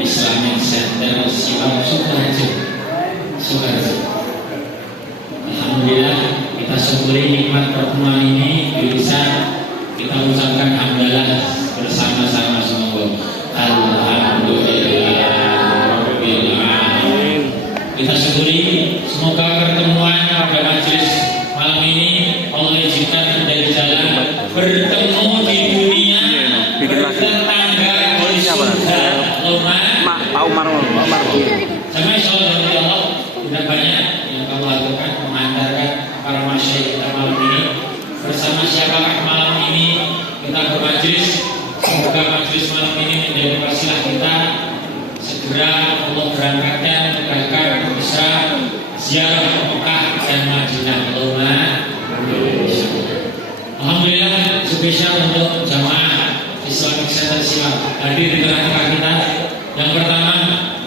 Islamic Center Sukoharjo. Alhamdulillah, kita syukuri nikmat pertemuan ini bisa kita ucapkan hamdalah bersama-sama semoga. Alhamdulillah Rabbil Alamin. Kita syukuri semoga pertemuan pada majelis malam ini Allah izinkan menjadi jalan bertemu di dunia, bertetangga di surga. Pak Umar. Sama insyaallah dari Allah tidak banyak yang kamu lakukan mengantarkan para masyayikh kita malam ini. Bersama siapakah malam ini kita bermajelis. Semoga majelis malam ini menjadi wasilah kita segera Allah berangkatkan bahkan bisa ziarah Mekah dan Madinah. Alhamdulillah, spesial untuk jamaah Islamic Center Simak hadir di tengah-tengah kita. Yang pertama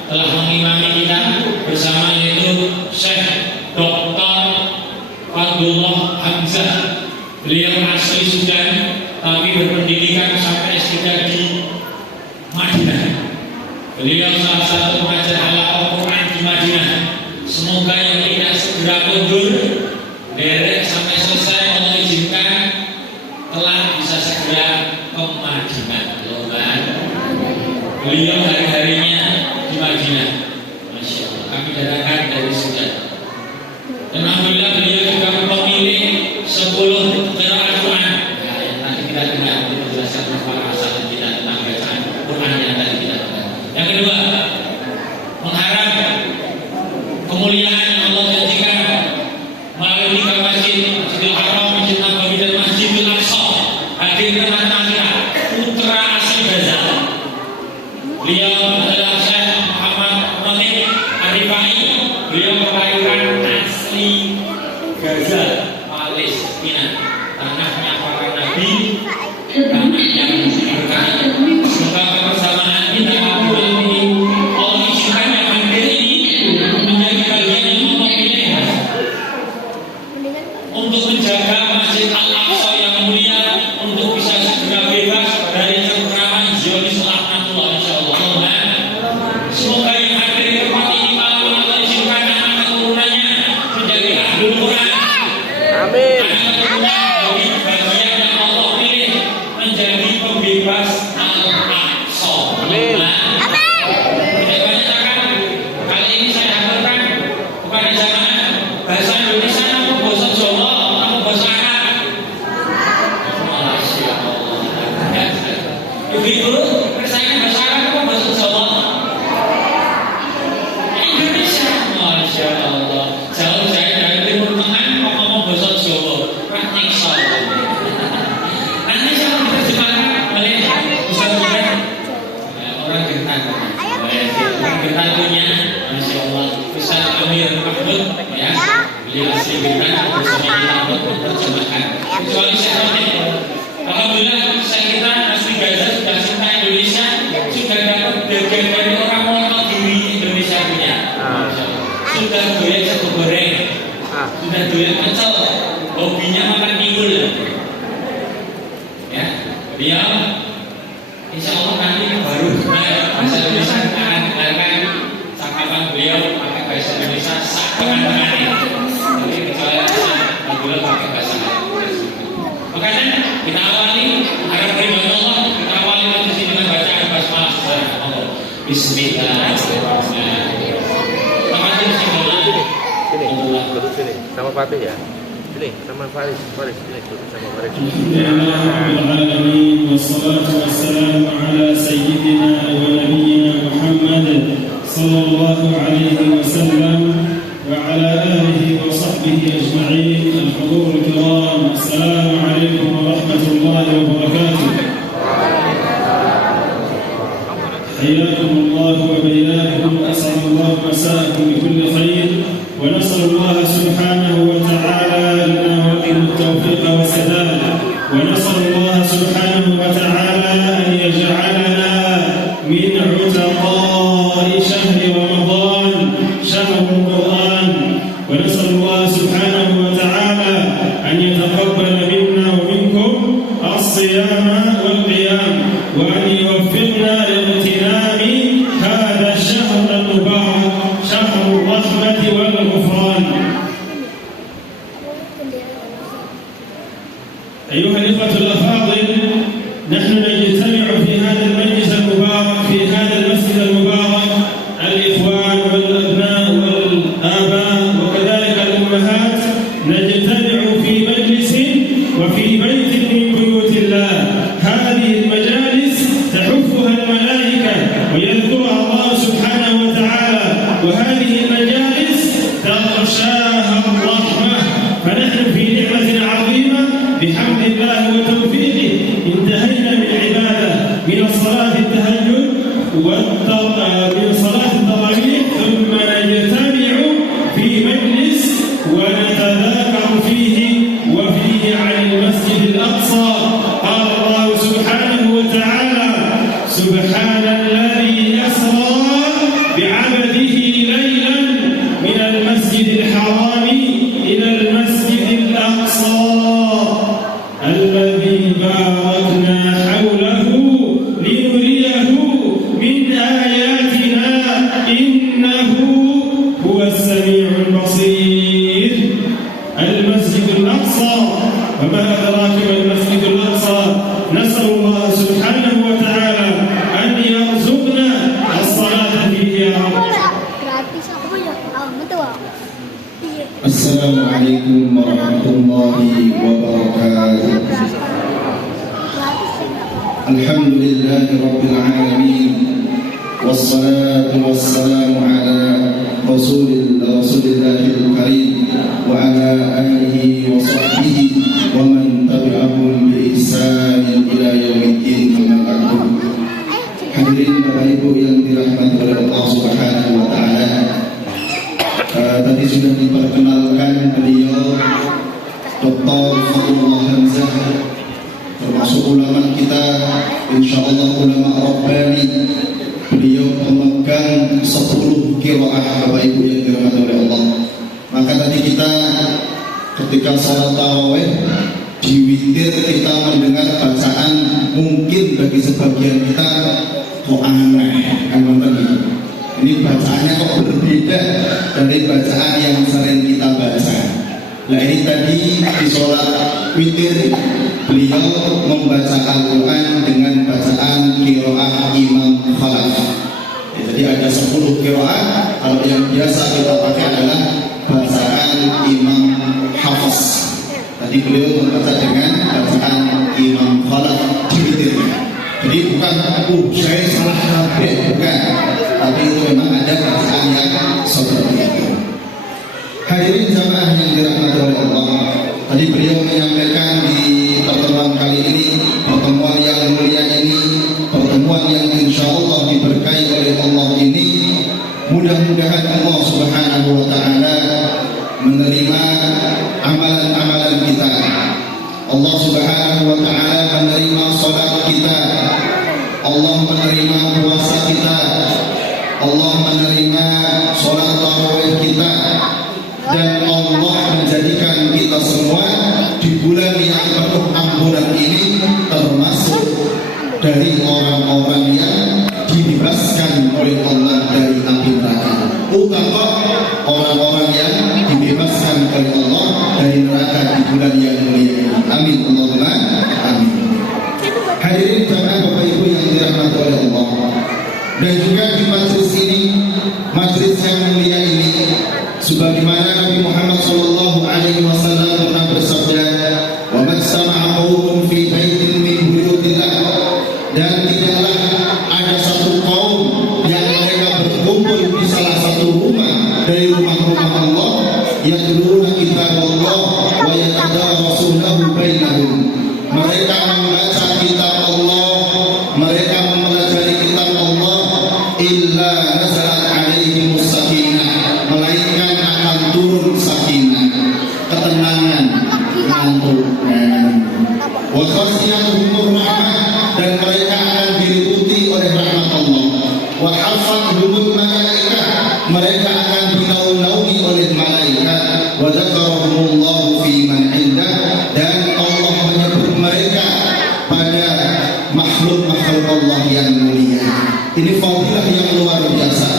telah mengimami kita bersama yaitu Syekh Dr. Fadlullah Hamzah. Beliau asli Sudan tapi berpendidikan sampai S3 di Madinah. Beliau salah satu pengajar halaqah Quran di Madinah. Semoga yang tidak segera mundur derek sampai selesai Allah izinkan telah bisa segera ke Madinah. Beliau hari-harinya di Madinah. Masya Allah, kami datangkan dari Sudan. Dan alhamdulillah beliau juga memilih 10 qiraat Quran. Ya, yang tadi kita dengar penjelasan pembahasan kita tentang bacaan Quran yang tadi kita dengar. Yang kedua, mengharap kemuliaan yang Allah janjikan melalui tiga masjid, Masjidil Haram, Masjid Nabawi dan Masjidil Aqsa. Hadir tengah-tengah kita putra asli Gaza. Beliau adalah Syekh Muhammad Malik Arifai. Beliau melahirkan asli Gaza, Palestina, tanahnya para nabi, tanah yang berkah. Semoga kebersamaan kita malam ini Allah izinkan yang hadir ini menjadi bagian yang Allah pilih untuk menjaga Masjid Al-Aqsa yang mulia, untuk bisa segera bebas dari cengkraman Zionis laknatullah insyaallah. Semoga yang hadir di tempat ini malam ini Allah izinkan anak keturunannya menjadi ahlul Quran. Amin. Anak keturunan dari bagian yang Allah pilih menjadi pembebas Al-Aqsa. Amin. Tidak banyak cakap. Kali ini saya haturkan kepada jamaah bahasa Indonesia atau bahasa Jawa atau bahasa Arab. Masya Allah. Ibu-ibu, persaingan bahasa Arab atau bahasa Jawa? Indonesia. Masya Allah. Jauh saya dari Timur Tengah ngomong bahasa Jawa. Praktik soal. Nanti saya menerjemahkan oleh Ustaz Bukan. Orang Gentan. Orang Gentan punya, Masya Allah, Ustaz Amir Mahmud, ya. Beliau asli Gentan, bersama kita untuk menerjemahkan. Kecuali saya tahu, alhamdulillah saya kita asli Gaza sudah cinta Indonesia, sudah dapat bagian dari orang Wonogiri Indonesia punya. Sudah doyan sego goreng, sudah doyan pecel, hobinya makan tiwul. Ya, beliau insya Allah nanti baru bahasa Indonesia akan dengarkan cakapan beliau pakai bahasa Indonesia seakan-akan. Tapi kecuali beliau pakai bahasa Indonesia. Makanya kita awali harap terima Allah, kita awali majelis dengan bacaan basmalah. Bismillahirrahmanirrahim. Sini sama Fatih ya. Sini sama Faris. Sini sama Faris. Alhamdulillah wassalatu wassalamu ala sayyidina wa nabiyyina Muhammad sallallahu alaihi wasallam wa ala alihi wa sahbihi ajma'in. Al-hudur al-kiram. Assalamu alaikum warahmatullahi wabarakatuh. حياكم الله وبياكم. أسعد الله مساءكم بكل خير ونسأل الله سبحانه وتعالى لنا ولكم التوفيق والسداد ونسأل الله سبحانه وتعالى أن يجعلنا من عتقاء شهر رمضان شهر القرآن ونسأل الله سبحانه وتعالى أن يتقبل منا ومنكم الصيام والقيام وأن يوفقنا لاغتنام هذا من صلاة التراويح ثم نجتمع في مجلس ونتذاكر فيه وفيه عن المسجد الأقصى. قال الله سبحانه وتعالى: سبحان الذي يسرى بعبده ليلا من المسجد الحرام إلى المسجد الأقصى الذي باركنا حوله لنريه من آياتنا إنه هو السميع البصير. المسجد الأقصى، وما أدراك ما المسجد الأقصى؟ نسأل الله سبحانه وتعالى أن يرزقنا الصلاة فيه يا رب. Assalamualaikum warahmatullahi wabarakatuh. Alhamdulillahi rabbil alamin. Wassalatu wassalamu ala rasulillahil karim wa ala alihi wa sahbihi wa man tabi'ahum bi ihsanin ila yaumiddin. Amma ba'du. Hadirin Bapak Ibu yang dirahmati oleh Allah Subhanahu wa taala. Tadi sudah diperkenalkan beliau Dr. Fathullah Hamzah, termasuk ulama kita, insyaallah ulama Rabbani. Beliau pemegang 10 qiraah, Bapak Ibu yang dirahmati oleh Allah. Maka tadi kita ketika salat tarawih di witir kita mendengar bacaan mungkin bagi sebagian kita kok aneh, ini bacaannya kok berbeda dari bacaan yang sering kita baca. Nah ini tadi di sholat witir beliau membaca Al-Quran dengan bacaan qiraah Imam Khalaf. Jadi ada 10 qiraah. Kalau yang biasa kita pakai adalah bacaan Imam Hafs. Tadi beliau membaca dengan bacaan Imam Khalaf di witir. Jadi bukan saya salah kabeh, bukan. Tapi itu memang ada bacaan yang seperti itu. Hadirin jamaah yang dirahmati oleh Allah, tadi beliau menyampaikan di pertemuan kali ini, pertemuan yang mulia ini, pertemuan yang insya Allah diberkahi oleh Allah ini, mudah-mudahan Allah Subhanahu wa taala menerima amalan-amalan kita. Allah Subhanahu wa taala menerima salat kita. Allah menerima puasa kita. Allah menerima sholat tarawih kita, dan Allah menjadikan kita semua di bulan yang penuh ampunan ini termasuk dari orang-orang yang dibebaskan oleh Allah dari api neraka. Utama orang-orang yang dibebaskan oleh Allah dari neraka di bulan yang mulia ini. Amin Allahumma amin. Hadirin jamaah Bapak Ibu yang dirahmati oleh Allah. Dan juga di majlis ini, majlis yang mulia ini, sebagaimana Nabi Muhammad SAW pernah bersabda, "Wa man sama'a qaumun fi baitin min buyutillah." Dan tidaklah ada satu kaum yang mereka berkumpul di salah satu rumah dari rumah-rumah Allah, yatluna kitab-Allah wa yatadarasunahu bainahum. Mereka membaca kitab Allah, mereka mempelajari kitab Allah, illa nazalat alaihimus sakinah, melainkan akan turun sakinah, ketenangan, ngantuk, wa khasiyatuhumur rahmah, dan mereka akan diliputi oleh rahmat Allah, wa hafathumul malaikah, mereka akan dinaungi oleh malaikat, wa dzakarahumullahu fi man indah, dan Allah menyebut mereka pada makhluk-makhluk Allah yang mulia. Ini fadilah yang luar biasa.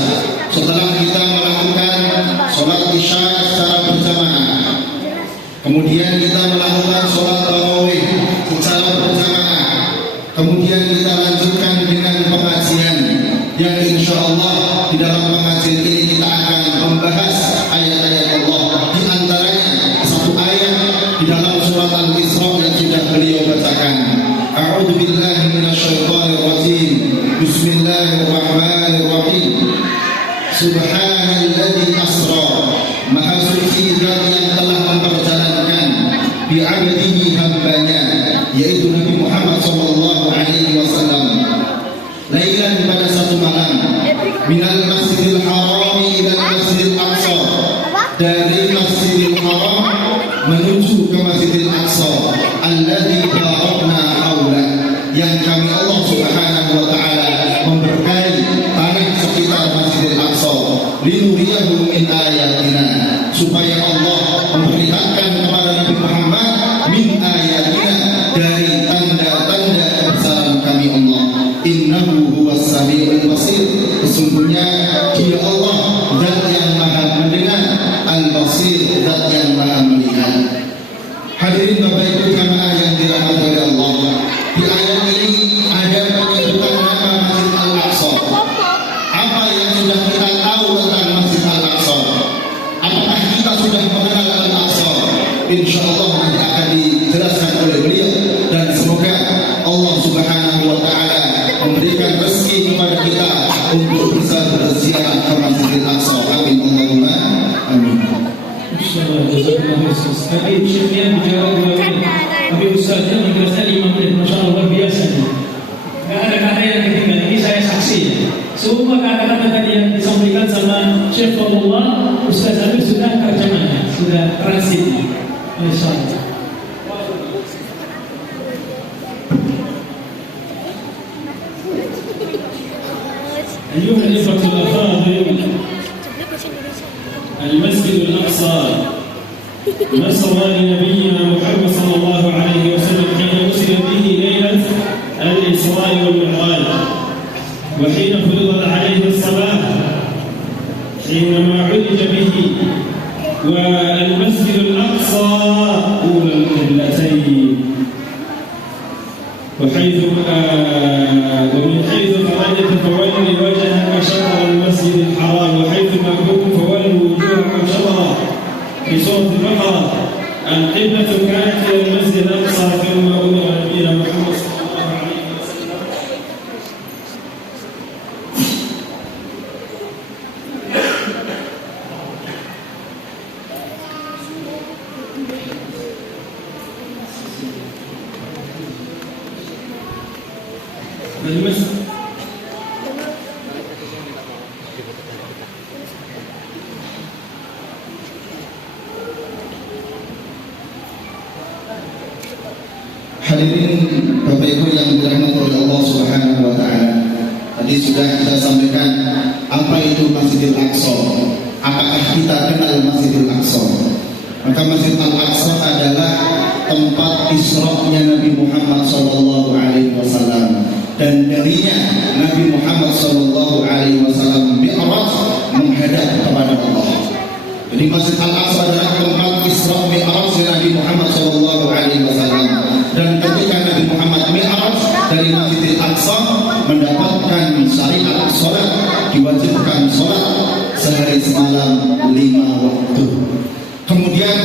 Setelah kita melakukan sholat isya secara berjamaah, kemudian kita melakukan sholat tarawih secara berjamaah, kemudian kita lanjutkan dengan pengajian yang insya Allah di dalam pengajian ini kita akan membahas ayat-ayat Allah. Di antaranya satu ayat di dalam surat Al-Isra yang sudah beliau bacakan. A'udzu billahi minasyaitonir rajim. Bismillahirrahmanirrahim. Subhanalladzi asra, maha suci zat yang telah memperjalankan bi 'abdihi hambanya, yaitu Nabi Muhammad sallallahu alaihi wasallam, lailan pada satu malam, minal masjidil haram ila masjidil aqsa, dari masjidil haram menuju ke masjidil aqsa, alladzi barakna haula, yang kami Allah Subhanahu wa taala memberkahi tanah sekitar masjidil aqsa, linuriyahu min ayatina, supaya Allah memperlihatkan kepada Nabi Muhammad min ayatina, dari tanda-tanda kebesaran kami Allah. Innahu huwas samiul basir, sesungguhnya Dia Allah zat yang maha mendengar, al-basir zat yang maha melihat. Hadirin Bapak Ibu jamaah yang dirahmati oleh Allah, di ayat ini ada penyebutan nama Masjid Al-Aqsa. Apa yang sudah kita tahu tentang Masjid Al-Aqsa? Apakah kita sudah mengenal Al-Aqsa? InsyaAllah nanti akan dijelaskan oleh beliau, dan semoga Allah Subhanahu wa taala memberikan rezeki kepada kita untuk bisa berziarah ke Masjidil Aqsa. Amin Allahumma amin. InsyaAllah, jazakallah khair. Tapi Syekh Rian bicara dua menit, tapi Ustaz kan menjelaskan 5 menit, Masya Allah luar biasa. Gak ada kata yang ketinggalan, ini saya saksi. Semua kata-kata tadi yang disampaikan sama Syekh Fadullah, Ustaz Amir sudah terjemahnya, sudah transit. Masya Allah. أيها الإخوة الأفاضل، المسجد الأقصى نصر لنبينا محمد صلى الله عليه وسلم حين أسر به ليلة الإسراء والمعراج، وحين فرضت عليه الصلاة، حينما عرج به. والمسجد الأقصى أولى القبلتين، ومن حيث خرجت فولي وجهك شطر المسجد الحرام، وحيث ما كنتم فولوا وجوهكم شطره. في سورة البقرة القبلة كانت إلى المسجد الأقصى، ثم أمر نبينا محمد صلى الله عليه وسلم Hadirin Bapak Ibu yang dirahmati oleh Allah Subhanahu wa taala. Tadi sudah kita sampaikan apa itu Masjidil Aqsa. Apakah kita kenal Masjidil Aqsa? Maka Masjid Al-Aqsa adalah tempat Isra-nya Nabi Muhammad sallallahu alaihi wasallam, dan darinya Nabi Muhammad sallallahu alaihi wasallam mi'raj menghadap kepada Allah. Jadi Masjid Al-Aqsa adalah tempat Isra Mi'raj Nabi Muhammad sallallahu alaihi wasallam. Dan ketika Nabi Muhammad mi'raj dari Masjidil Aqsa, mendapatkan syariat salat, diwajibkan salat sehari semalam 5 waktu. Kemudian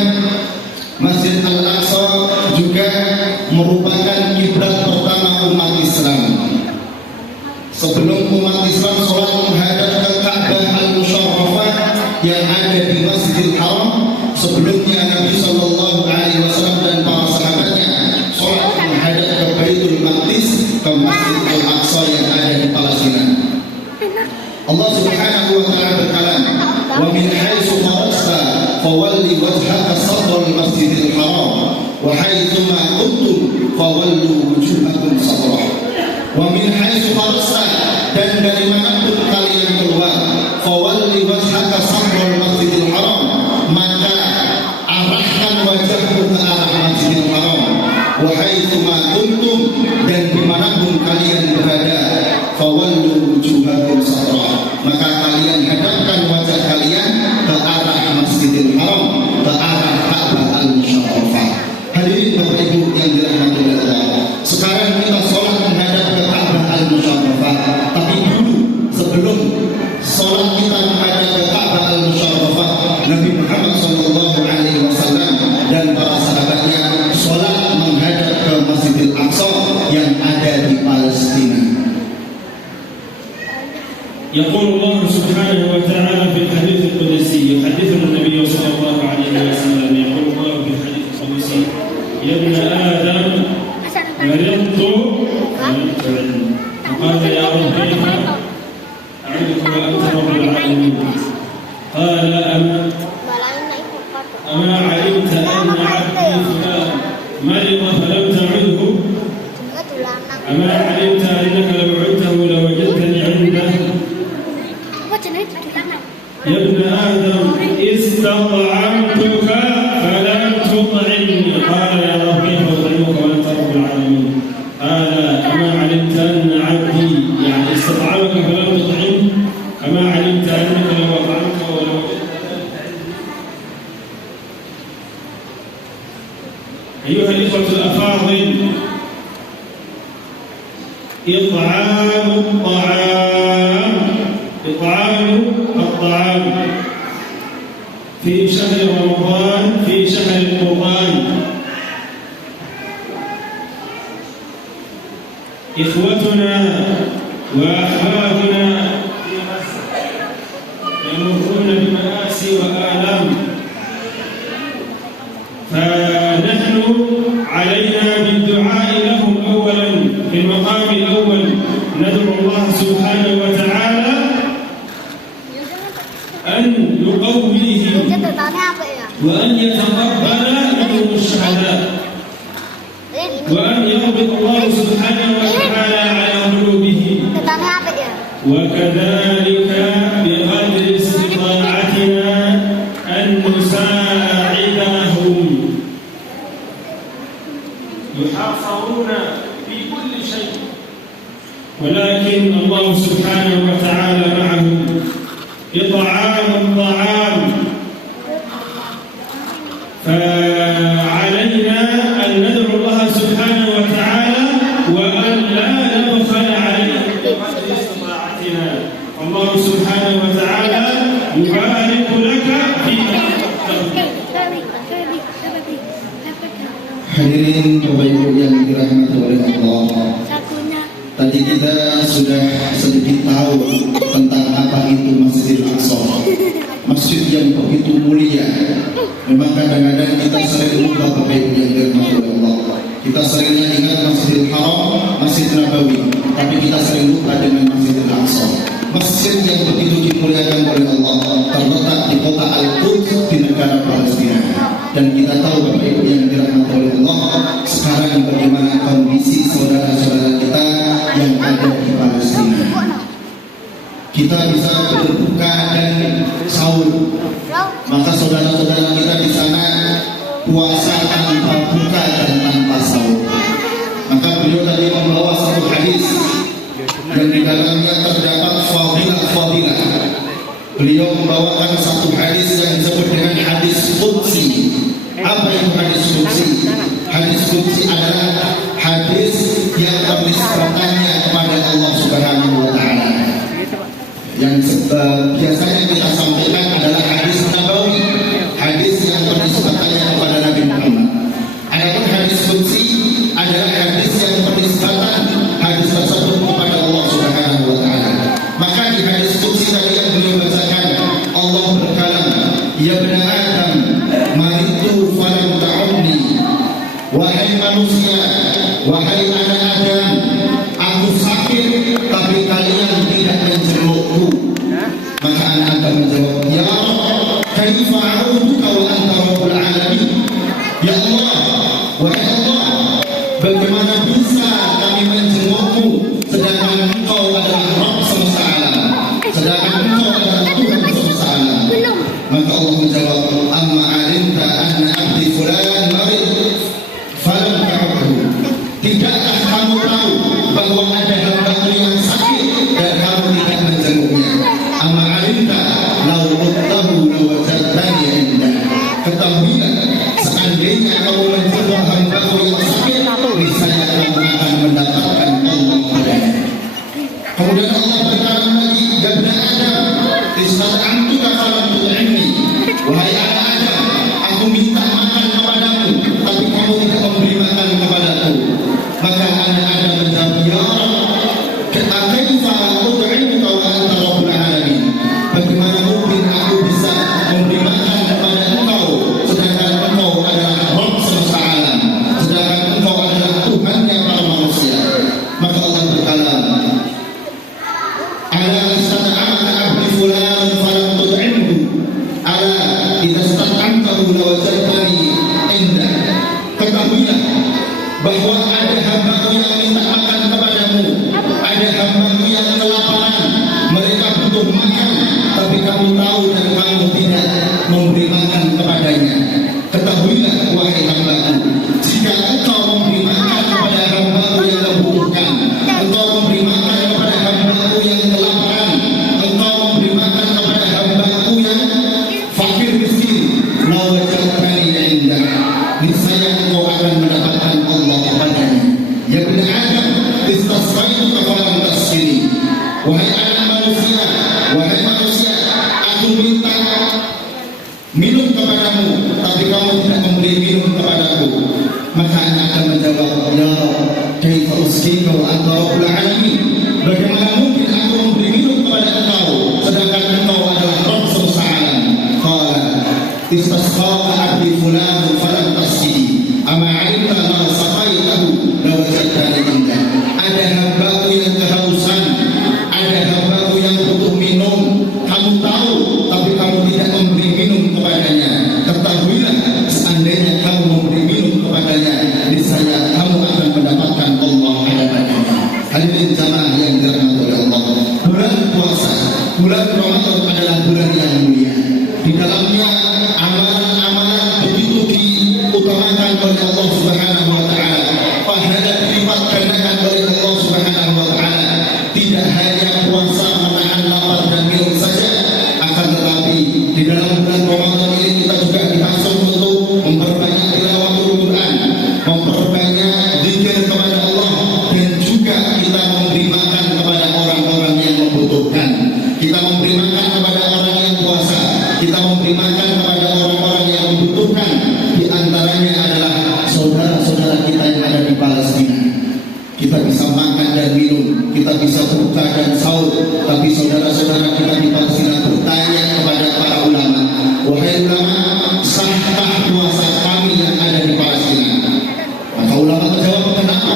Masjid Al-Aqsa juga merupakan kiblat pertama umat Islam. Sebelum umat Islam salat menghadap ke Ka'bah Al-Musharrafah yang ada di Masjidil Haram, sebelumnya Nabi sallallahu alaihi wasallam dan para sahabatnya salat menghadap ke Baitul Maqdis, ke Masjid Al-Aqsa yang ada di Palestina. Allah Subhanahu wa taala berkalam, "Wa min haitsu kharajta fawalli wajhaka shatr al-Masjidil Haram, wa haitsu ma kuntum fawallu wujuhakum shatrah." Wa min haitsu kharajta, dan dari manapun kalian keluar, fawalli wajhaka shatr al-Masjidil Haram, maka arahkan wajahmu ke arah Masjidil Haram. Wa haitsu ma kuntum, dan dimanapun kalian berada, fawallu wujuhakum shatrah, maka kalian hadapkan wajah kalian ke arah Masjidil Haram, ke arah Ka'bah Al-Musharrafah. Hadirin Bapak Ibu yang dirahmati oleh Allah, sekarang kita sholat menghadap ke Ka'bah Al-Musharrafah. Tapi dulu, sebelum sholat kita menghadap ke Ka'bah Al-Musharrafah, Nabi Muhammad SAW dan para sahabatnya sholat menghadap ke Masjidil Aqsa yang ada di Palestina. يقول الله سبحانه وتعالى في الحديث القدسي، يحدثنا النبي صلى الله عليه وسلم، يقول الله في الحديث القدسي: يا ابن آدم مرضت فقال يا رب كيف عنك وأنت رب العالمين. قال أما علمت أن عبدي فلان مرض فلم تعده؟ أما علمت أنك لو عدته لوجدتني عنده؟ يا ابن آدم استطعمتك فلم تطعمني. قال يا رب كيف أطعمك وأنت رب العالمين؟ قال أما علمت أن عبدي يعني استطعمك فلم تطعمه؟ أما علمت أنك لو أطعمك ولو أيها الإخوة الأفاضل، إطعام الطعام في شهر رمضان، في شهر القرآن. إخوتنا وأحبابنا في غزة يمرون بمآسي وآلام، فنحن علينا بالدعاء لهم أولا. في المقام الأول ندعو الله سبحانه وتعالى أن يقويهم وأن يتقبل منهم الشهداء، وأن يربط الله سبحانه وتعالى على قلوبهم، وكذلك بقدر استطاعتنا أن نساعدهم. يحاصرون في كل شيء، ولكن الله سبحانه وتعالى معهم. إطعام الطعام، فعلينا أن ندعو الله سبحانه وتعالى وأن لا نبخل عليه بقدر استطاعتنا. الله سبحانه وتعالى يبارك لك في Hadirin Bapak Ibu yang dirahmati oleh Allah, tadi kita sudah sedikit tahu tentang apa itu Masjidil Aqsa, masjid yang begitu mulia. Memang kadang-kadang kita sering lupa Bapak Ibu yang dirahmati oleh Allah. Kita seringnya ingat Masjidil Haram, Masjid Nabawi, tapi kita sering lupa dengan Masjidil Aqsa, masjid yang begitu dimuliakan oleh Allah, terletak di kota Al-Quds di negara Palestina. Dan kita tahu Bapak Ibu yang dirahmati oleh Allah, sekarang bagaimana kondisi saudara-saudara kita yang ada di Palestina. Kita bisa berbuka dan sahur, maka saudara-saudara kita di sana puasa tanpa buka dan tanpa sahur. Maka beliau tadi membawa satu hadis dan di dalamnya terdapat fadilah. Beliau membawakan satu hadis yang disebut dengan hadis qudsi. Apa itu hadis qudsi? Hadis qudsi adalah hadis yang bernisbatnya kepada Allah Subhanahu wa taala. Yang biasanya kita sampaikan adalah hadis nabawi, hadis yang bernisbatnya kepada Nabi Muhammad. Adapun hadis qudsi adalah hadis yang bernisbatan hadis tersebut kepada Allah Subhanahu wa taala. Maka di hadis qudsi tadi yang beliau bacakan, Allah berkalam, ya bani Adam, maritu falam ta'udni. Wahai manusia, wahai anak Adam, aku sakit tapi kalian tidak menjengukku. Maka anak Adam menjawab, ya Allah, kaifa a'uduka wa anta rabbul alamin. Ya Allah, wahai Allah, bagaimana bisa kami menjengukmu sedangkan engkau adalah Rabb semesta alam, sedangkan engkau adalah Tuhan semesta alam. Maka Allah menjawab, untuk makan, tapi kamu tahu dan kamu tidak memberi makan kepadanya. Ketahuilah wahai hambaku, jika engkau memberi makan kepada hambaku yang membutuhkan, engkau memberi makan kepada hambaku yang kelaparan, engkau memberi makan kepada hambaku yang fakir miskin, lawajatani indah, niscaya engkau akan mendapatkan Allah kepadanya. Ya bin Adam, istasqaitu falam tasqini. Wahai anak manusia, aku minta minum kepadamu, tapi kamu tidak memberi minum kepadaku. Maka anak akan menjawab, ya kaifa usqika wa anta rabbul alamin. Bagaimana mungkin aku memberi minum kepada engkau sedangkan engkau adalah Rabb semesta alam? Qala istasqa'a abdi fulan falam tasqini. Ama 'alimta ma saqaitahu lawajadtani indah. Ada hambaku yang kehausan, ada hambaku yang butuh minum, kamu tahu, tapi kamu tidak memberi minum kepadanya. Ketahuilah, seandainya kamu memberi minum kepadanya, niscaya kamu akan mendapatkan Allah hadapannya. Hadirin jamaah yang dirahmati oleh Allah, bulan puasa, bulan Ramadan adalah bulan yang mulia. Di dalamnya amalan-amalan begitu diutamakan oleh Allah Subhanahu wa taala. Pahala dilipat gandakan oleh Allah Subhanahu wa taala. Tidak hanya puasa menahan lapar dan minum saja, akan tetapi di dalam bulan Ramadan ini kita juga dihasut untuk memperbanyak tilawatul Quran, memperbanyak zikir kepada Allah, dan juga kita memberi makan kepada orang-orang yang membutuhkan. Kita memberi makan kepada orang yang puasa, kita memberi makan kepada orang-orang yang membutuhkan. Di antaranya adalah saudara-saudara kita yang ada di Palestina. Kita bisa makan dan minum, kita bisa buka dan sahur, tapi saudara-saudara kita di Palestina bertanya kepada para ulama, wahai ulama, sahkah puasa kami yang ada di Palestina? Maka ulama menjawab, kenapa?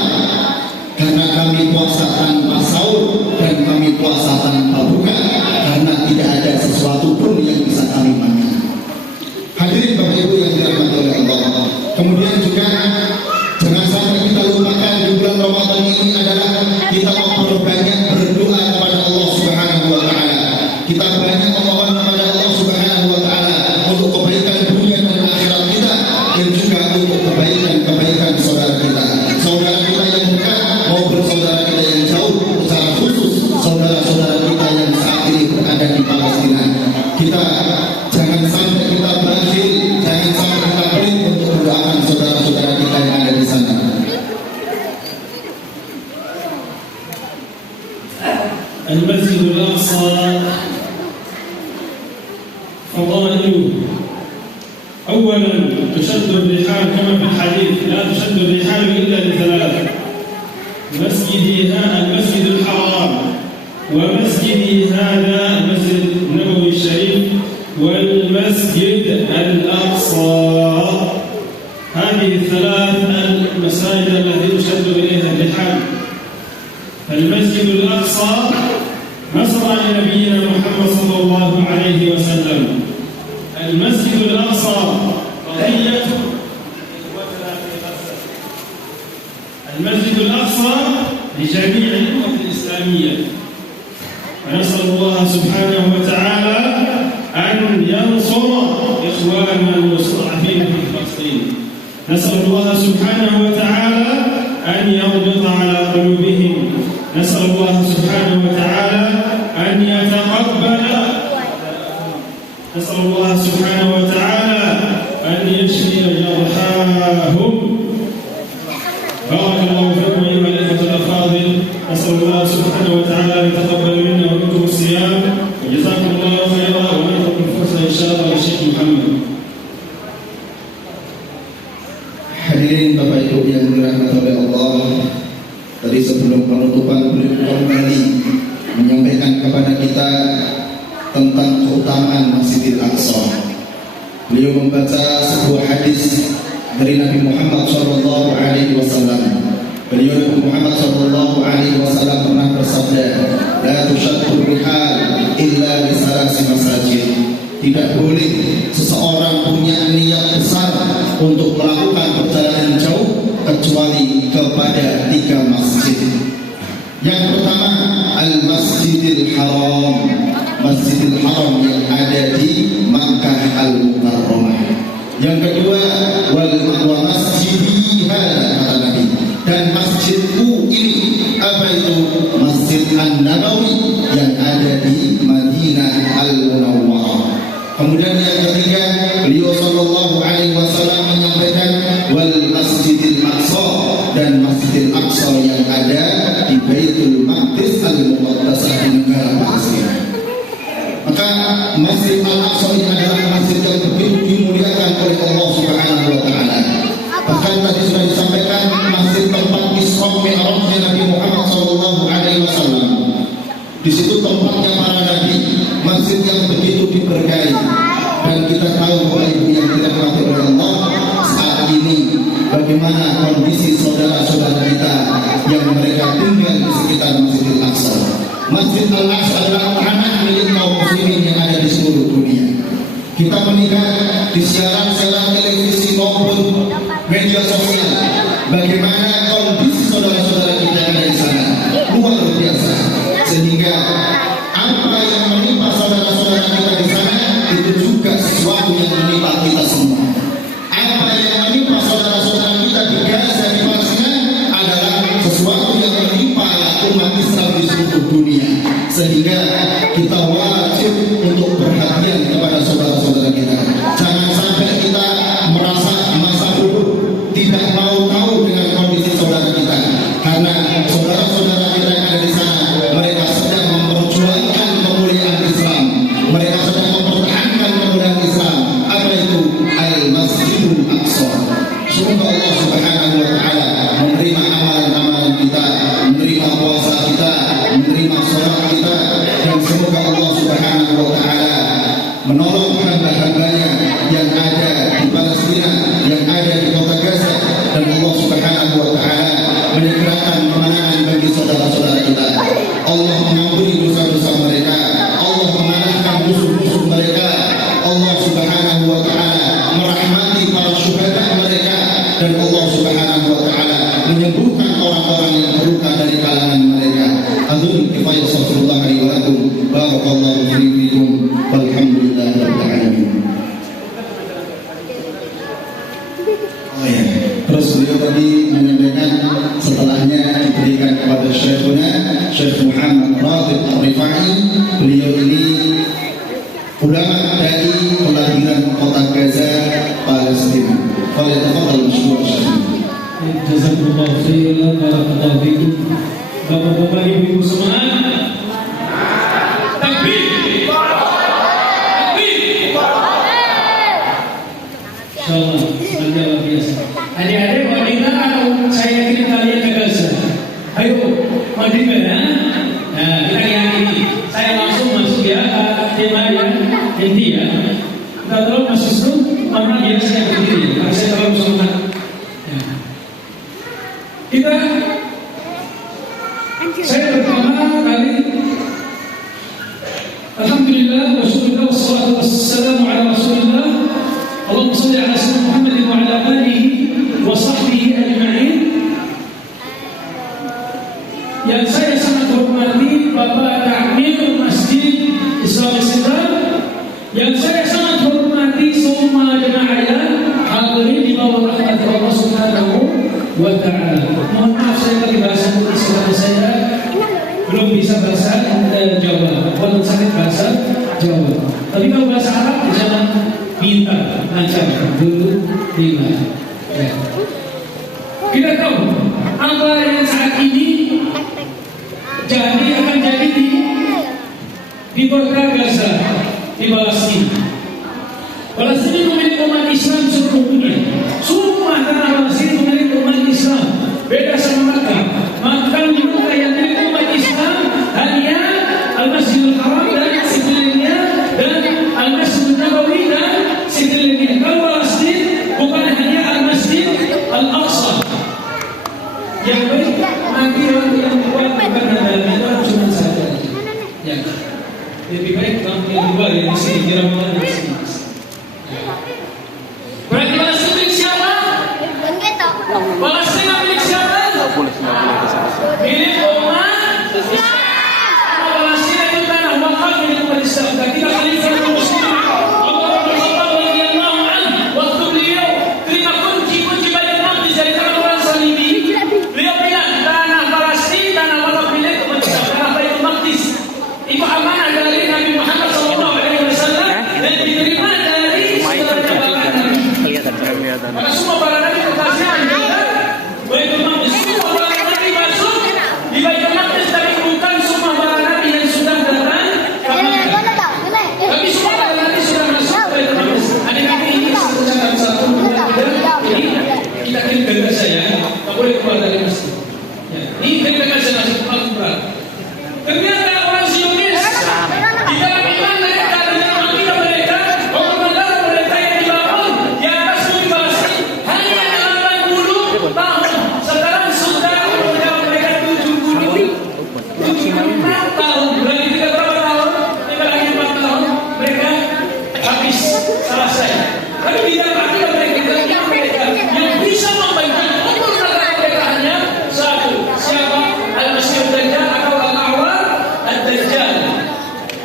Karena kami puasa tanpa sahur dan kami puasa tanpa buka, karena tidak ada sesuatu pun yang bisa kami makan. Hadirin Bapak Ibu yang dirahmati oleh Allah. Kemudian juga jangan sampai kita lupakan di bulan Ramadan ini adalah kita memperbanyak berdoa kepada Allah Subhanahu wa taala. Kita banyak memohon kepada Allah Subhanahu wa taala untuk kebaikan dunia dan akhirat kita, dan juga untuk kebaikan saudara kita. Saudara kita yang dekat maupun saudara kita yang jauh, secara khusus saudara-saudara kita yang saat ini berada di Palestina. Kita jangan sampai kita berakhir, jangan sampai kita pelit untuk mendoakan saudara-saudara kita yang ada di sana. المسجد الأقصى فضائله، أولا تشد الرحال كما في الحديث، لا تشد الرحال إلا لثلاث: المسجد الحرام، ومسجدي هذا المسجد النبوي الشريف، والمسجد الأقصى. هذه الثلاث المساجد التي تشد إليها الرحال. المسجد الأقصى نصر لنبينا محمد صلى الله عليه وسلم. المسجد الأقصى قضية المسجد الأقصى لجميع الأمة الإسلامية، ونسأل الله سبحانه وتعالى أن ينصر إخواننا المستضعفين في فلسطين. نسأل الله سبحانه وتعالى أن يربط على قلوبهم. نسأل الله سبحانه وتعالى أن يتقبل. نسأل الله سبحانه وتعالى أن يشفي جرحاهم. بارك الله فيكم أيها الأخوة الأفاضل. نسأل الله سبحانه وتعالى أن يتقبل منا ومنكم الصيام، وجزاكم الله خيرا، ونترك الفرصة إن شاء الله للشيخ محمد. Hadirin Bapak Ibu yang dirahmati oleh Allah, tadi sebelum penutupan beliau kembali menyampaikan kepada kita tentang keutamaan Masjidil Aqsa. Beliau membaca sebuah hadis dari Nabi Muhammad SAW. Beliau Nabi Muhammad SAW pernah bersabda, "La tushaddu rihal illa li salasi masajid." Tidak boleh seseorang punya niat besar untuk melakukan perjalanan jauh kecuali kepada 3 masjid. Yang pertama, Al-Masjidil Haram, Masjidil Haram yang ada di Makkah Al-Mukarramah. Yang kedua, wa masjidi hada, kata Nabi, dan masjidku ini. Apa itu? Masjid An-Nabawi yang ada di Madinah Al-Munawwarah. Kemudian yang ketiga, beliau sallallahu alaihi wasallam menyampaikan wal Masjidil Aqsa, dan Masjidil Aqsa yang ada di Baitul Maqdis Al-Muqaddasah di negara Palestina. Maka Masjid Al-Aqsa ini adalah masjid yang begitu dimuliakan oleh Allah Subhanahu wa taala. Bahkan tadi sudah disampaikan masjid tempat Isra Mi'rajnya Nabi Muhammad sallallahu alaihi wasallam. Di situ tempatnya para nabi, masjid yang begitu diberkahi. Dan kita tahu bahwa ibu yang dirahmati oleh Allah saat ini bagaimana kondisi saudara-saudara kita yang mereka tinggal di sekitar Masjidil Aqsa. Masjid Al-Aqsa adalah anak milik kaum muslimin yang ada di seluruh dunia. Kita melihat di siaran-siaran televisi maupun media sosial bagaimana kondisi saudara-saudara kita yang ada di sana luar biasa, sehingga apa yang menimpa saudara-saudara kita di sana itu juga sesuatu yang menimpa kita semua. Apa yang menimpa saudara-saudara kita di Gaza, di Palestina adalah sesuatu yang menimpa umat Islam di seluruh dunia, sehingga kita wajib untuk perhatian kepada saudara-saudara kita. Jangan sampai kita merasa masa bodoh, tidak mau tahu dengan kondisi saudara kita, karena saudara-saudara kita yang ada di sana mereka sedang memperjuangkan kemuliaan Islam, mereka sedang mempertahankan kemuliaan Islam. Apa itu? Al-Masjidul Aqsa. Semoga Allah Subhanahu wa taala menerima amalan-amalan kita, menerima puasa kita, menerima sholat kita, dan semoga Allah Subhanahu wa taala menolong hamba-hambanya yang ada di Palestina, yang ada di kota Gaza, dan Allah Subhanahu wa taala menyegerakan kemenangan bagi saudara-saudara kita. Allah mengampuni dosa-dosa mereka, Allah mengalahkan musuh-musuh mereka, Allah Subhanahu wa taala merahmati para syuhada mereka, dan Allah Subhanahu wa taala menyembuhkan orang-orang yang terluka dari kalangan mereka. Adzun kifayah sallallahu alaihi wa sallam. Barakallahu fiikum walhamdulillahirabbil alamin. Oh ya, terus beliau tadi menyampaikan setelahnya diberikan kepada Syekhuna Syekh Muhammad Radid Ar-Rifai. Beliau ini ulama dari kelahiran kota Gaza, Palestina. Oleh tafadhal masyhur Syekh. Jazakumullah khairan, barakallahu fikum. Bapak-bapak, ibu-ibu semangat. Takbir. Takbir. Insyaallah, semoga luar biasa. Adik-adik Madinah atau saya kirim kalian ke Gaza. Ayo, Madinah ya. Nah, kita yakini. Saya langsung masuk ya tema yang inti ya. Kita terus masuk mana dia saya berdiri. Karena saya terlalu semangat. Saya pertama kali alhamdulillah wa syukurlah wassalatu wassalamu ala rasulillah. Allahumma shalli ala sayyidina Muhammad wa ala alihi wa sahbihi ajma'in. Yang saya sangat hormati Bapak Takmir Masjid Islam Islam, yang saya sangat hormati semua jemaah yang hadirin di bawah rahmat Allah Subhanahu wa taala. Mohon maaf saya pakai bahasa Indonesia karena saya belum bisa bahasa Jawa, walaupun sakit bahasa Jawa. Tapi kalau bahasa Arab jangan minta, lancar, dulu, lima. Ya. Kita tahu apa yang saat ini akan jadi di kota Gaza, di Palestina. Palestina memiliki umat Islam seluruh dunia. Semua tanah Palestina memiliki umat Islam. Beda sama Makkah. Makkah juga yang memiliki umat Islam hanya Al-Masjidil Haram dan sekelilingnya, dan Al-Masjidil Nabawi dan sekelilingnya. Kalau Palestina bukan hanya Al-Masjid Al-Aqsa. Yang baik nanti yang kuat bukan dalam itu cuma saja. Ya. Lebih baik yang dua yang di sini, di Ramadan di sini. Berarti Palestina milik siapa? Palestina milik siapa? Milik umat Islam. Palestina itu tanah wakaf milik umat Islam.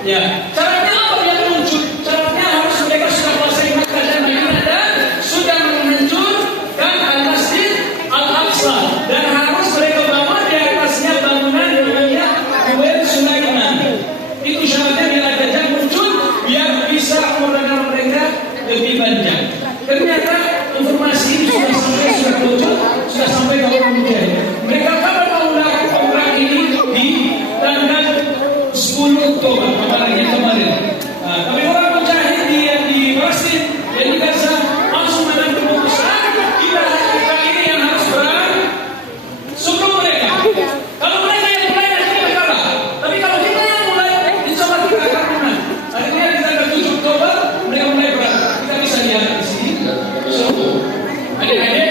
Ya, caranya apa yang muncul? Caranya harus mereka sudah menguasai Makkah dan Madinah dan sudah menghancurkan Al-Masjid Al-Aqsa dan harus mereka bangun di atasnya bangunan yang namanya Kuil Sulaiman. Itu syaratnya biar Dajjal muncul, biar bisa umur mereka lebih panjang. Ternyata informasi ini sudah muncul, sudah sampai ke orang Mujahid. Mereka kapan mau umrah ini di tanggal 10 Oktober kemarin. Tapi orang Mujahid di Palestin dan di Gaza langsung mengambil keputusan kita ini yang harus berang sebelum mereka. Kalau mereka yang mulai nanti kita kalah. Tapi kalau kita yang mulai, insya Allah kita akan menang. Akhirnya di tanggal 7 Oktober mereka mulai berang. Kita bisa lihat di sini. Adik-adik,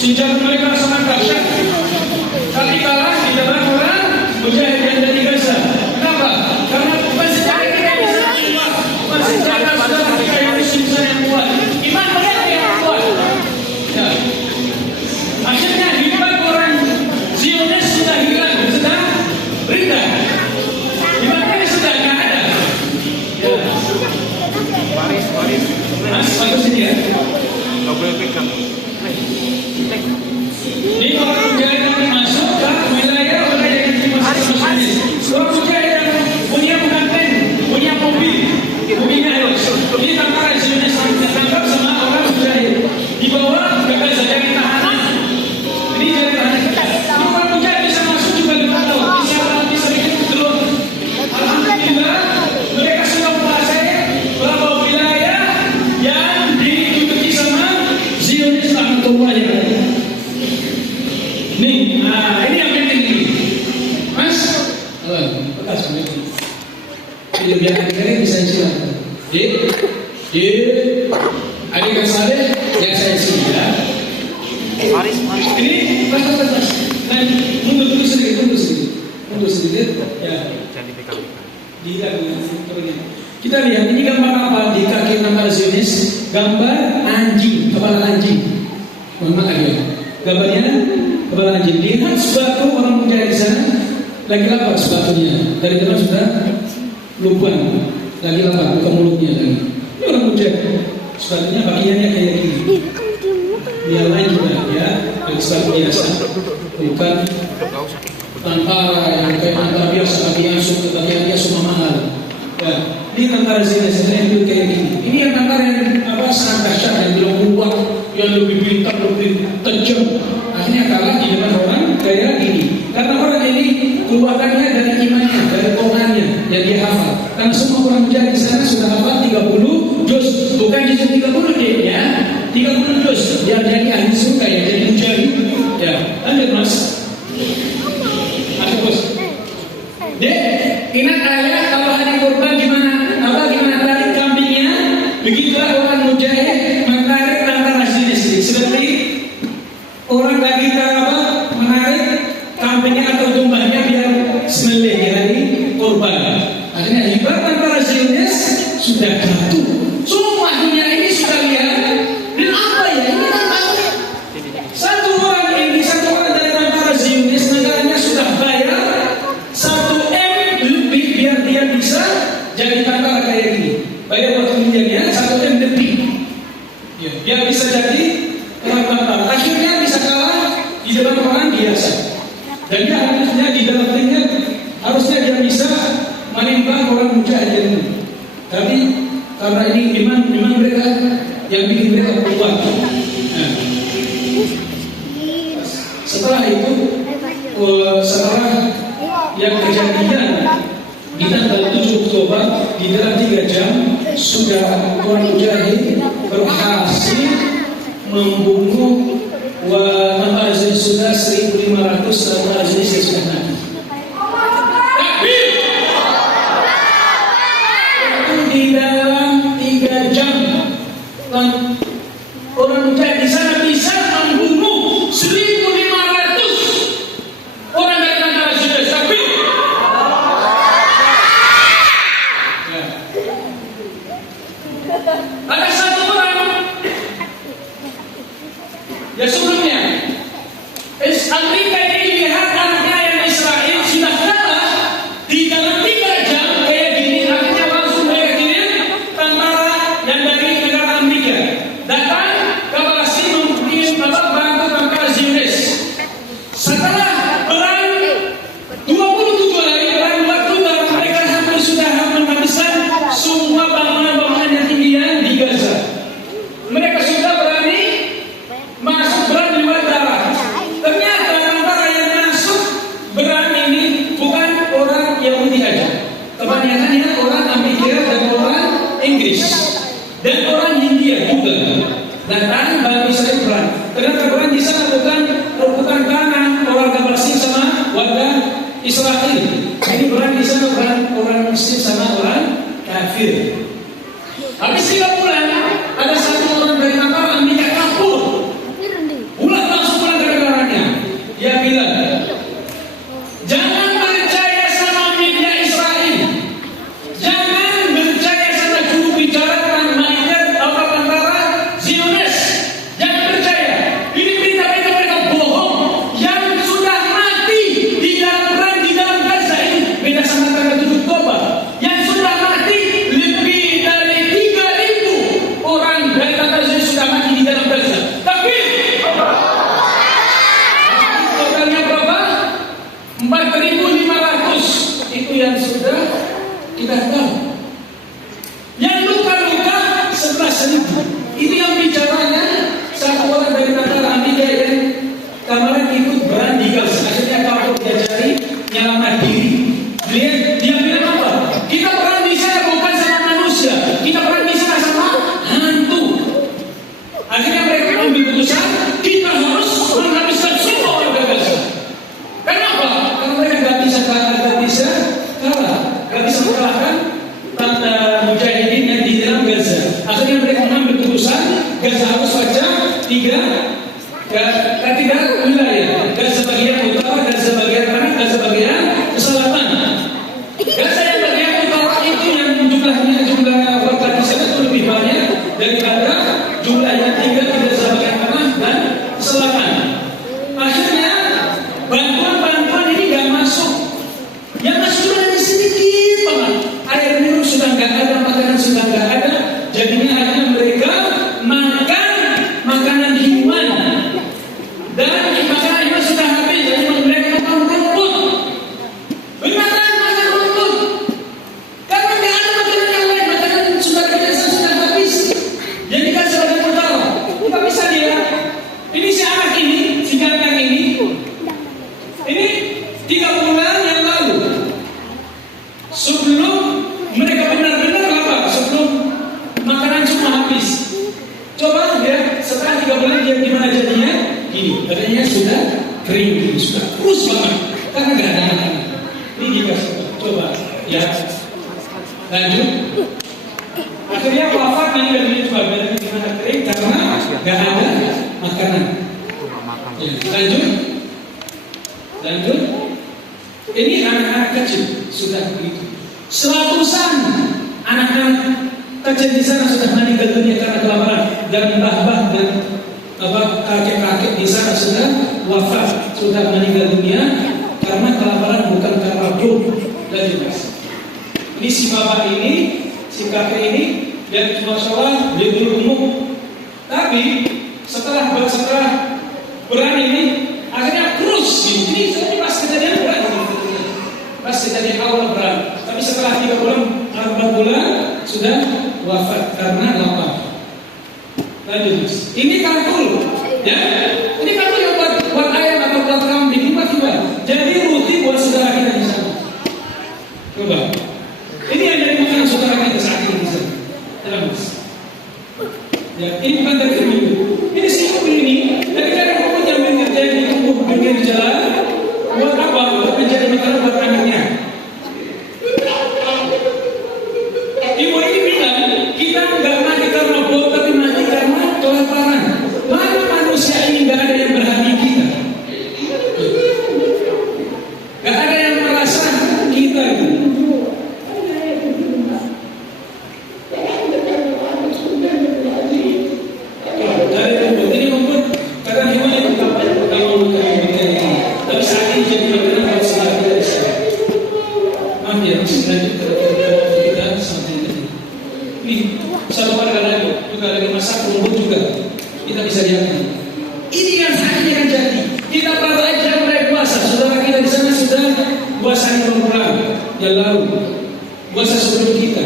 senjata mereka sangat dahsyat. Tapi kalah di depan orang Mujahid yang dari Gaza. Kenapa? Karena bukan senjata kita bisa kuat, bukan senjata sudah mereka yang bisa yang kuat. Iman mereka yang kuat. Ya. Akhirnya iman orang Zionis sudah hilang, sudah rindah. Iman mereka sudah tidak ada. Ya. Baris. Bagus ini ya. Nggak boleh pegang. Ini orang Mujahid yang masuk ke wilayah yang dimasuk ke sini. Orang Mujahid yang punya pengantin, punya mobilnya harus. Ini tentara Zionis yang ditangkap sama orang Mujahid. Dibawa ke Gaza jadi tahanan. Ini jadi tahanan. Ini orang Mujahid bisa masuk juga di mana? Bisa bikin drone. Alhamdulillah mereka sudah menguasai beberapa wilayah yang diduduki sama Zionis rahmatullah ya. Nih, ini yang penting nih, Mas. Bekas ini. Ini biar adik-adik bisa silakan. Adik Saleh yang saya sini ya. Baris. Ini pas. Nah, mundur sedikit. Ya. Jadi pegang. Kita lihat ini gambar apa di kaki tentara Zionis? Gambar anjing, kepala anjing. Mohon maaf ya. Gambarnya kepala anjing. Lihat sepatu orang Mujahid di sana lagi lapar sepatunya. Dari dalam sudah lubang, lagi lapar buka mulutnya lagi. Ini orang Mujahid. Sepatunya bagiannya kayak gini. Yang lain juga ya, bagi sepatu biasa. Bukan tentara yang kayak tentara biasa, bagian dia semua mahal. Ya, ini tentara Zionis itu kayak gini. Ini yang tentara yang sangat dahsyat, yang lebih kuat, yang lebih pintar, lebih tajam. Akhirnya kalah di depan orang kayak gini. Karena orang ini keluarannya dari imannya, dari Qurannya yang dia hafal. Karena semua orang Mujahid di sana sudah hafal 30 juz, bukan juz 30 dia ya, 30 juz. Dia jadi ahli surga ya, jadi Mujahid. Ya, lanjut Mas. Ada bos. Dek, ingat ayat kalau hari kurban gimana tarik kambingnya? Begitulah orang Mujahid menarik tentara Zionis seperti orang lagi menarik kambingnya atau dombanya biar sembelih di hari kurban. Akhirnya hebat tentara Zionis sudah jatuh. Semua dunia ini sudah lihat. Dan apa ya? Ini tentara. Satu orang dari tentara Zionis negaranya sudah bayar 1 M lebih biar dia bisa jadi tentara kayak gini. Bayar waktu miliarnya 1 M lebih. Ya, dia bisa jadi orang tentara. Akhirnya bisa kalah di depan orang biasa. Dan dia harusnya di dalam tingkat harusnya dia bisa menimbang orang Mujahid ini. Tapi karena ini iman mereka yang bikin mereka kuat. Nah, setelah itu, setelah yang kejadian di tanggal 7 Oktober di dalam 3 jam sudah orang Mujahid berhasil membunuh tentara Zionis sudah 1.500 tentara Zionis yang sudah mati. Tapi di dalam 3 jam Ya sebelumnya, Amerika ini lihat anaknya yang Israel sudah kalah di dalam 3 jam kayak gini, akhirnya langsung mereka kirim tentara yang dari negara Amerika datang ke Palestina mungkin bantu tentara Zionis. Setelah perang 27 hari perang waktu mereka hampir sudah menghabiskan semua bangunan-bangunan yang tinggian di Gaza. Mereka sudah berani masuk berani lewat darat. Ternyata tentara yang masuk berani ini bukan orang Yahudi aja. Kebanyakannya orang Amerika dan orang Inggris dan orang India juga. Datang bagi Israel perang. Ternyata perang di sana bukan karena orang Palestina sama warga Israel. Ini perang di sana orang Muslim sama orang kafir. Habis 3 bulan ada satu orang dari tentara Amerika kabur. Pulang langsung pulang ke negaranya. Dia bilang, jangan percaya sama media Israel. Jangan percaya sama juru bicara militer atau tentara Zionis. Jangan percaya. Ini berita-berita mereka bohong yang sudah mati di dalam perang di dalam Gaza ini. Beda sama tanggal 7 Oktober yang sudah mati lebih dari 3.000 orang dari tentara Zionis sudah mati di dalam Gaza. Tapi totalnya berapa? 4.500 itu yang sudah kita tahu. Yang luka-luka 11.000. Ini yang bicaranya satu orang dari tentara Amerika yang kemarin ikut perang di Gaza. Akhirnya kabur dia cari nyelamat diri. Dia bilang apa? Kita perang di sana bukan sama manusia. Kita perang di sana sama hantu. Akhirnya mereka ambil keputusan kita harus menghabiskan semua warga Gaza. Kenapa? Karena mereka nggak bisa kalah, nggak bisa mengalahkan mujahidin yang di dalam Gaza. Akhirnya mereka mengambil keputusan Gaza harus pecah 3 wilayah. Gaza bagian utara, Gaza bagian tengah, Gaza bagian selatan. Gaza yang bagian utara itu yang jumlah warga di sana itu lebih banyak daripada jumlah yang tinggal di Gaza bagian tengah dan selatan. Akhirnya bantuan ini nggak masuk. Yang masuk cuma hanya sedikit banget. Air minum sudah nggak ada, makanan sudah nggak ada. Jadinya akhirnya mereka makan makanan hewan dan makanan hewan sudah habis. Jadi mereka makan rumput. Makan rumput. Karena nggak ada makanan yang lain, makanan sudah habis. Jadi kan sebagai utara kita bisa lihat. Ini si anak ini, si ganteng ini 3 bulan yang lalu sebelum mereka benar-benar lapar, sebelum makanan semua habis. Coba lihat setelah 3 bulan dia gimana jadinya? Gini, badannya sudah kering, sudah kurus banget karena nggak ada makanan. Ini dikasih, coba ya. Lanjut. Akhirnya wafat nanti dari itu badannya gimana kering karena nggak ada makanan. Lanjut. Ini anak-anak kecil sudah begitu. 100-an anak-anak kecil di sana sudah meninggal dunia karena kelaparan, dan mbah-mbah dan kakek-kakek di sana sudah wafat, sudah meninggal dunia karena kelaparan, bukan karena bodoh dan jelas. Ini si bapak ini, si kakek ini, yang masalah dia dulu gemuk, tapi setelah perang ini akhirnya kurus. Ini pas kejadian perang. Pas kejadian awal perang, tapi setelah 3 bulan, 4 bulan sudah wafat karena lapar. Lanjut, ini kartul, ya. Ini kartul yang buat ayam atau buat kambing, tiba-tiba jadi roti buat saudara kita di sana. Coba, ini yang dari makanan saudara kita saat ini di sana. Terus, ya, ini bukan dari minggu. Ini sih ini dari rumput yang menjadi tumbuh pinggir jalan. Buat apa? Buat menjadi makanan buat anaknya. Ibu ini bilang kita nggak mati karena bom, tapi mati karena kelaparan. Mana manusia ini nggak ada yang berhati kita, nggak ada yang merasa kita itu. Dari rumput ini, rumput kadang masak rumput juga kita bisa lihat. Ini yang hari yang jadi. Kita baru aja mulai puasa. Saudara kita di sana sudah puasa 5 bulan yang lalu. Puasa sebelum kita.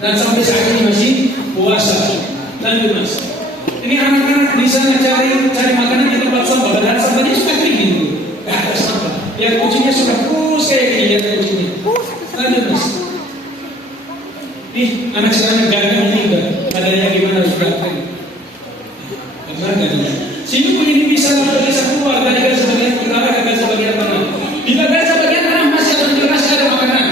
Dan sampai saat ini masih puasa. Lanjut mas. Ini anak-anak di sana cari makanan di tempat sampah. Padahal sampahnya sudah kering gitu. Gak ada sampah. Yang kucingnya sudah kurus kayak gini lihat kucingnya. Lanjut mas. Nih anak sekarang gagal juga. Badannya gimana sudah kering. Bagaimana? Sehingga ini bisa keluar dari Gaza bagian utara ke Gaza bagian tengah. Di Gaza bagian tengah masih ada makanan.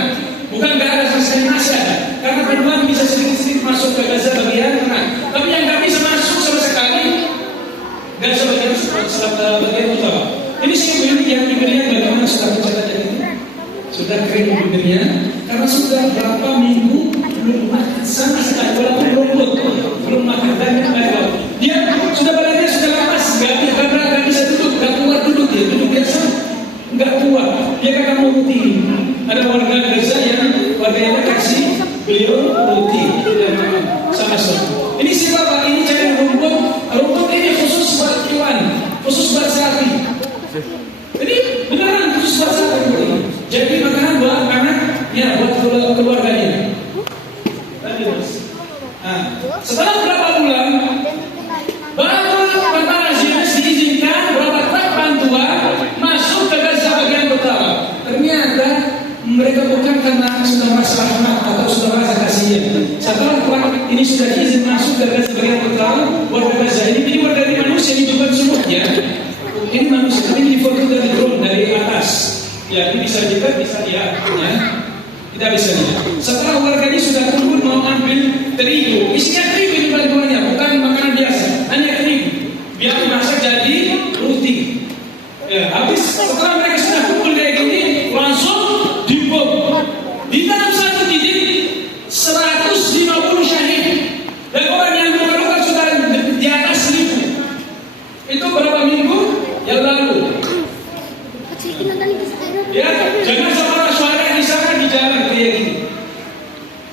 Bukan nggak ada sama sekali masih ada. Karena bantuan bisa sedikit-sedikit masuk ke Gaza bagian tengah. Tapi yang nggak bisa masuk sama sekali Gaza bagian utara. Ini sih yang bibirnya bagaimana sudah tercatat ini? Sudah kering bibirnya karena sudah berapa minggu belum makan sama sekali walaupun belum makan dan dia sudah badannya sudah lemas, nggak bisa duduk, nggak kuat duduk dia, duduk biasa nggak kuat. Dia kata mau roti. Ada warga Gaza yang kasih beliau roti sama sama. Ini siapa pak? Ini cari rumput ini khusus buat hewan, khusus buat sapi. Ini beneran khusus buat sapi. Jadi makanan buat anak, ya buat keluarganya. Setelah berapa bulan baru tentara Zionis diizinkan berapa truk bantuan masuk ke Gaza bagian utara. Ternyata mereka bukan karena sudah merasa rahmat atau sudah merasa kasihan. Setelah truk ini sudah diizin masuk ke Gaza bagian utara, warga Gaza ini jadi warga ini manusia ini bukan semutnya. Ini manusia ini difoto dari drone dari atas. Ya ini bisa dilihat, bisa lihat ya. Kita bisa lihat. Setelah warga ini sudah kumpul mau ambil terigu, isinya terigu ini bantuannya, bukan makanan biasa, hanya terigu. Biar dimasak jadi roti. Ya, habis setelah mereka sudah kumpul kayak gini, langsung dibom. Di dalam satu titik 150 syahid. Dan orang yang luka-luka sudah di atas 1000. Itu berapa minggu yang lalu? Ya, jangan sama suara di sana di jalan kayak gini.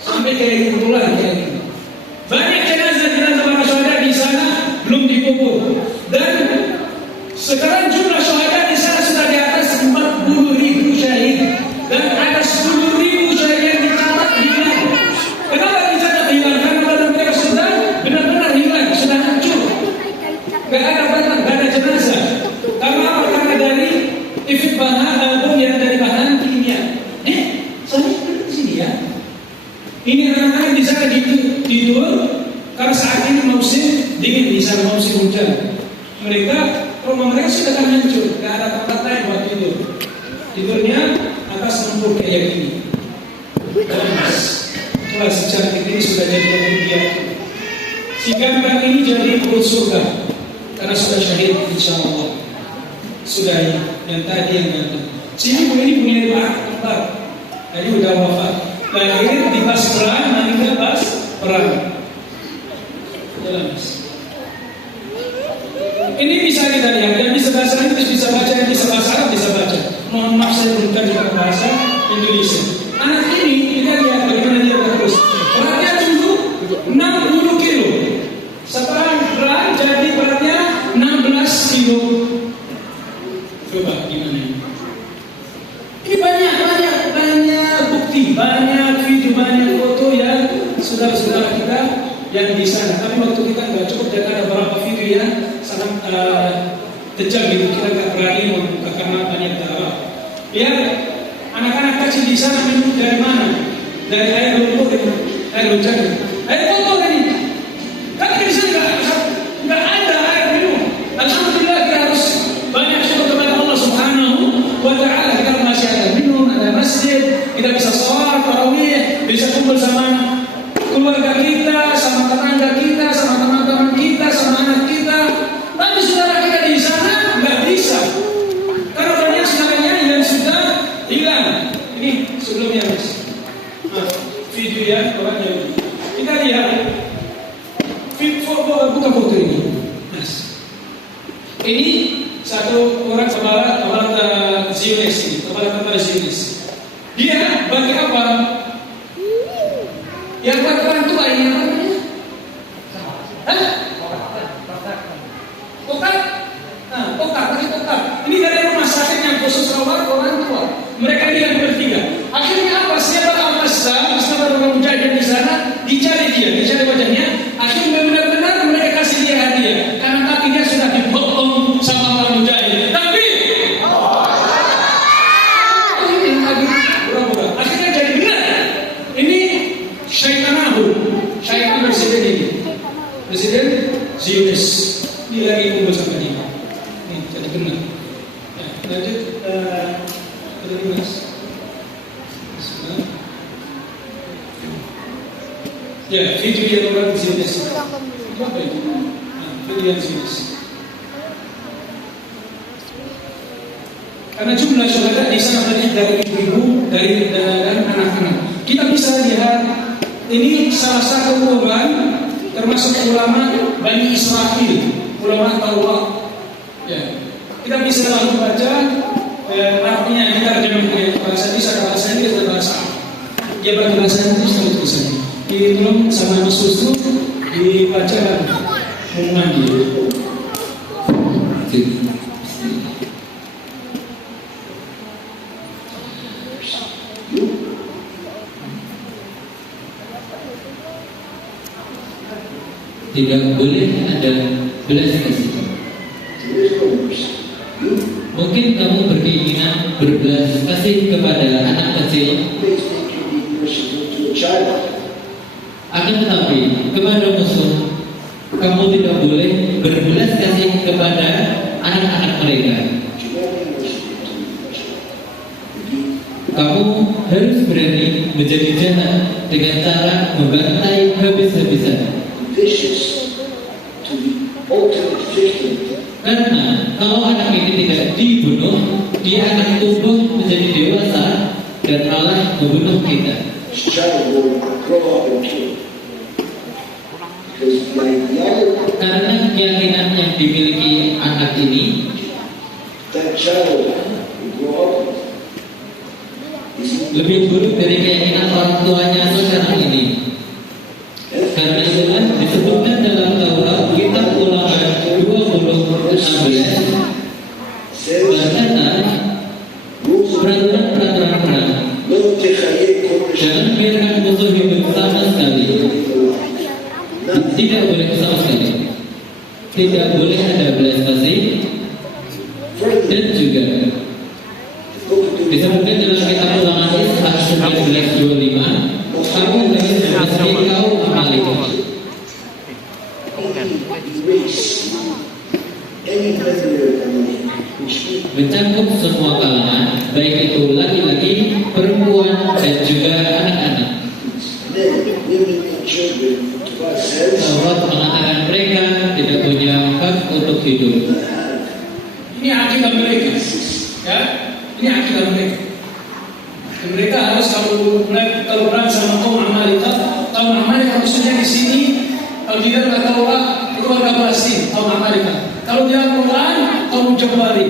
Sampai kayak gini pulang kayak gini. Banyak jenazah para syuhada di sana belum dikubur. Dan sekarang jumlah syuhada di sana sudah di atas 40.000 syahid. Dan ada 10.000 syahid yang dicatat hilang. Kenapa dicatat hilang? Karena badan mereka sudah benar-benar hilang, sudah hancur. Gak ada badan, gak ada jenazah. Karena apa? Karena dari efek bahan bom yang dari bahan kimia. Saya di sini ya. Ini anak-anak di sana tidur karena saat ini musim dingin, di sana musim hujan. Rumah mereka sudah akan hancur, tidak ada tempat lain buat tidur. Tidurnya atas lumpur kayak gini. Kelas cantik ini sudah jadi kemudian. Si gambar ini jadi perut surga karena sudah syahid insya Allah. Sudah yang tadi yang datang. Sini ini punya dua akbar. Tadi udah wafat. Lahir di pas perang, meninggal pas perang. Jelas. Ini bisa kita lihat. Yang bisa bahasa Inggris bisa baca, yang bisa bahasa Arab bisa baca. Mohon maaf saya bukan juga bahasa Indonesia. Anak ini kita lihat bagaimana dia terus. Beratnya dulu 60 kilo. Setelah perang jadi beratnya 16 kilo. Coba gimana ini? Ini banyak bukti, banyak video, banyak foto yang saudara-saudara kita yang di sana. Tapi waktu kita nggak cukup dan ada beberapa video yang sangat tajam gitu. Kita nggak berani membuka karena banyak darah. Ya, anak-anak kecil di sana minum dari mana? Dari air lumpur, air hujan. Air kotor ini. Kan di sana nggak ada air minum. Alhamdulillah kita harus banyak syukur kepada Allah Subhanahu wa Ta'ala. Kita masih ada minum, ada masjid, kita bisa sholat, tarawih, bisa kumpul sama keluarga kita, sama tetangga kita, sama teman-teman kita, sama anak kita. Tapi saudara kita di sana nggak bisa, karena banyak saudaranya yang sudah hilang. Ini sebelumnya mas, video ya orangnya. Kita lihat, bukan foto ini, mas. Ini satu orang kepala Zionis ini, kepala tentara Zionis. Dia bagi apa? Yang buat orang tua ini apa namanya? Hah? Presiden Zionis. Ini lagi kumpul sama dia. Nih, jadi benar. Ya, lanjut Mas. Ya, video yang orang Zionis. Apa itu? Video yang Zionis. Karena jumlah syuhada di sana banyak dari ibu-ibu, dan anak-anak. Kita bisa lihat ini salah satu korban termasuk ulama Bani Israel, ulama Taurat. Ya, kita bisa langsung baca artinya kita terjemahkan bahasa bisa bahasa ini dan bahasa. Dia berbahasa Inggris dan tulisannya. Ditolong sama Susu dibaca dan mengambil. Tidak boleh ada belas kasihan. Mungkin kamu berkeinginan berbelas kasih kepada anak kecil, akan tetapi kepada musuh kamu tidak boleh berbelas kasih kepada anak-anak mereka. Kamu harus berani menjadi jahat dengan cara membantai habis-habisan. Karena kalau anak ini tidak dibunuh, dia akan tumbuh menjadi dewasa dan malah membunuh kita. Karena keyakinan yang dimiliki anak ini lebih buruk dari keyakinan orang tuanya sekarang ini. Karena itulah disebutkan dalam Taurat kitab Ulangan 20:16 berkata peraturan-peraturan perang, jangan biarkan musuh hidup sama sekali. Tidak boleh sama sekali. Tidak boleh ada belas kasih. Dan juga disebutkan dalam kitab Ulangan ayat 19:25, kamu harus memasuki kaum Amalek. Mencakup semua kalangan, baik itu laki-laki, perempuan, dan juga anak-anak. Taurat mengatakan mereka tidak punya hak untuk hidup. Ini akidah mereka, ya. Ini akidah mereka. Mereka harus kalau berang sama kaum Amalek maksudnya di sini kalau tidak Taurat itu warga Palestina, kaum Amalek. Kalau dia Quran, kaum Jabari,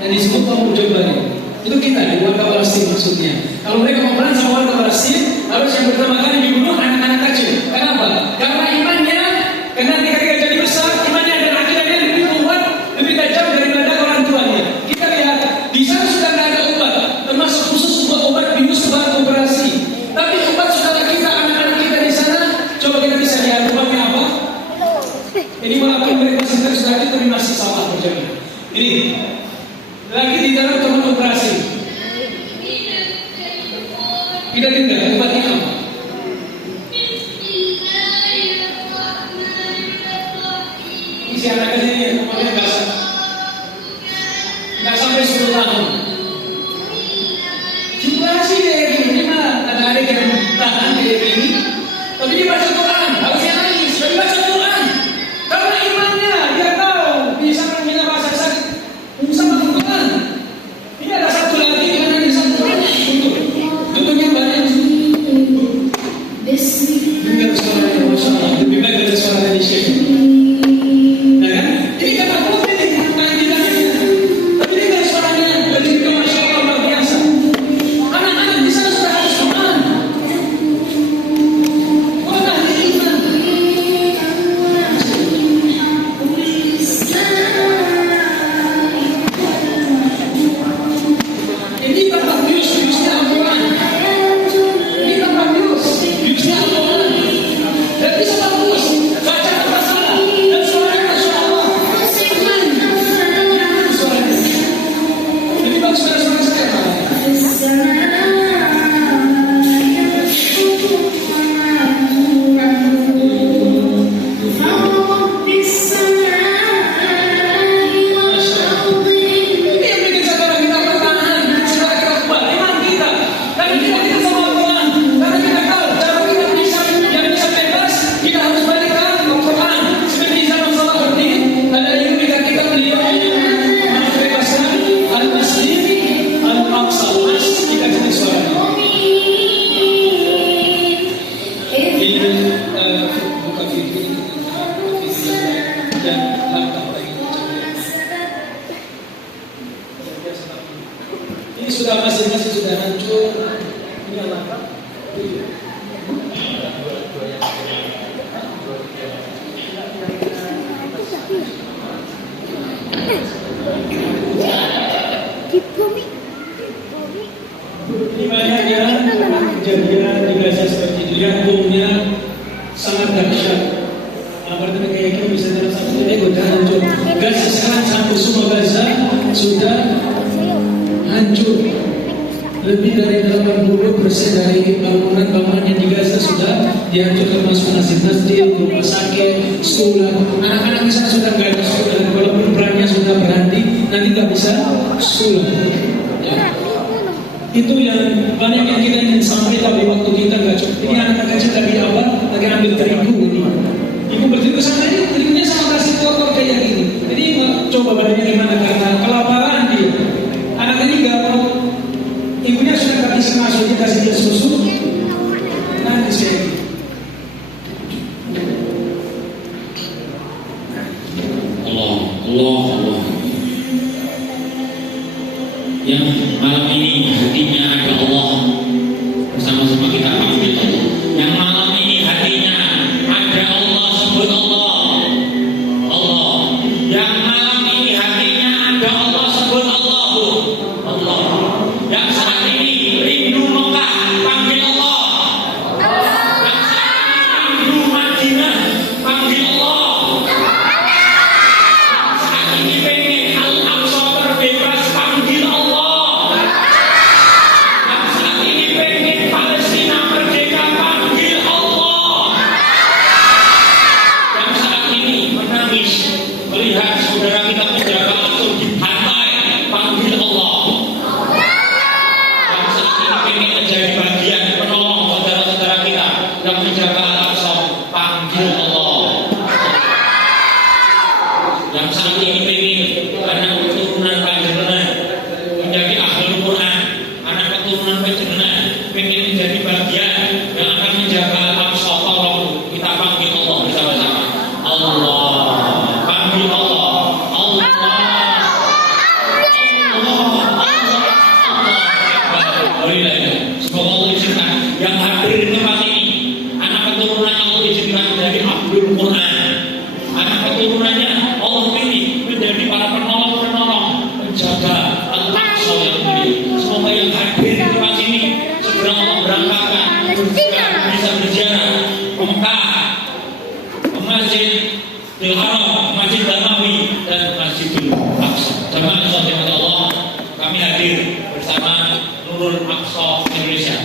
yang disebut kaum Jabari. Itu kita di warga Palestina maksudnya. Kalau mereka mau berang sama warga Palestina, harus yang pertama kali dibunuh anak-anak kecil. Kenapa? Karena imannya, karena ketika jadi besar, imannya dan akidahnya lebih kuat, lebih tajam daripada orang tuanya. Kita lihat di sana sudah tidak ada obat, termasuk khusus buat obat bius buat operasi. Tapi obat saudara kita, anak-anak kita di sana, coba kita bisa lihat obatnya apa? Ini walaupun mereka sedang itu masih salah terjadi. Ini lagi di dalam tempat operasi. Kita tidak obatnya apa? Isi anak kecil umurnya nggak sampai 10 tahun. Juga sih kayak gini mah ada adik yang tahan kayak gini, tapi dia baca Quran, harusnya nangis, tapi baca Quran. Karena imannya dia tahu bisa menghina bahasa sakit, bisa Quran. Ini ada satu lagi di mana di satu tutupnya banyak. Dengar suaranya, masya Allah, lebih baik dari suara dari Syekh. Nah kan? Ini kata putih, bukan tidak. Tapi dengar suaranya, lihat bomnya sangat dahsyat. Berarti kayak gitu bisa dalam satu detik udah hancur. Gaza sekarang sampai semua Gaza sudah hancur. Lebih dari 80% dari bangunan-bangunan yang di Gaza sudah dihancurkan, termasuk masjid-masjid, rumah sakit, sekolah. Anak-anak di sana sudah nggak ada sekolah. Walaupun perannya sudah berhenti, nanti nggak bisa sekolah. Ya. Itu yang banyak yang kita ingin sampaikan di waktu kita nggak cukup. Ini anak kecil tadi apa? Lagi ambil terigu ini. Ibu berterigu sana ini terigunya sama kasih kotor kayak gini. Jadi coba badannya gimana karena kelaparan dia. Anak ini nggak mau. Ibunya sudah kasih masuk, dia kasih dia susu. Nanti saya. Allah. Yang malam ini hatinya ada Allah, bersama-sama kita panggil Allah. Yang malam ini hatinya ada Allah, sebut Allah. Yang malam ini hatinya ada Allah, sebut Allah. Yang saat ini rindu Mekah, panggil Allah. Yang saat ini rindu Madinah, panggil Allah. Yang saat ini pengen Al-Aqsa terbebas, panggil Allah. Yang saat ini pengen Palestina merdeka, panggil Allah. Yang saat ini menangis melihat saudara kita penjaga langsung dibantai, panggil Allah. Yang saat ini pengen menjadi bagian menolong saudara-saudara kita yang menjaga Al-Aqsa, panggil Allah. Yang saat ini pengen anak keturunan panjenengan menjadi ahlul Quran, anak keturunan panjenengan pengen menjadi bagian yang akan menjaga Al-Aqsa, tolong kita panggil Allah bersama-sama. Allah, panggil Allah. Semoga Allah izinkan yang hadir di tempat ini anak keturunan Allah izinkan menjadi ahlul Quran. Anak keturunannya Allah pilih menjadi para penolong-penolong penjaga Al-Aqsa yang pilih. Semoga yang hadir di tempat ini segera Allah berangkatkan bisa berziarah ke Mekah, ke Masjidil Haram, Masjid Nabawi dan Masjidil Aqsa. Jamaah sahabat Allah, kami hadir bersama Nurul Aqsa Indonesia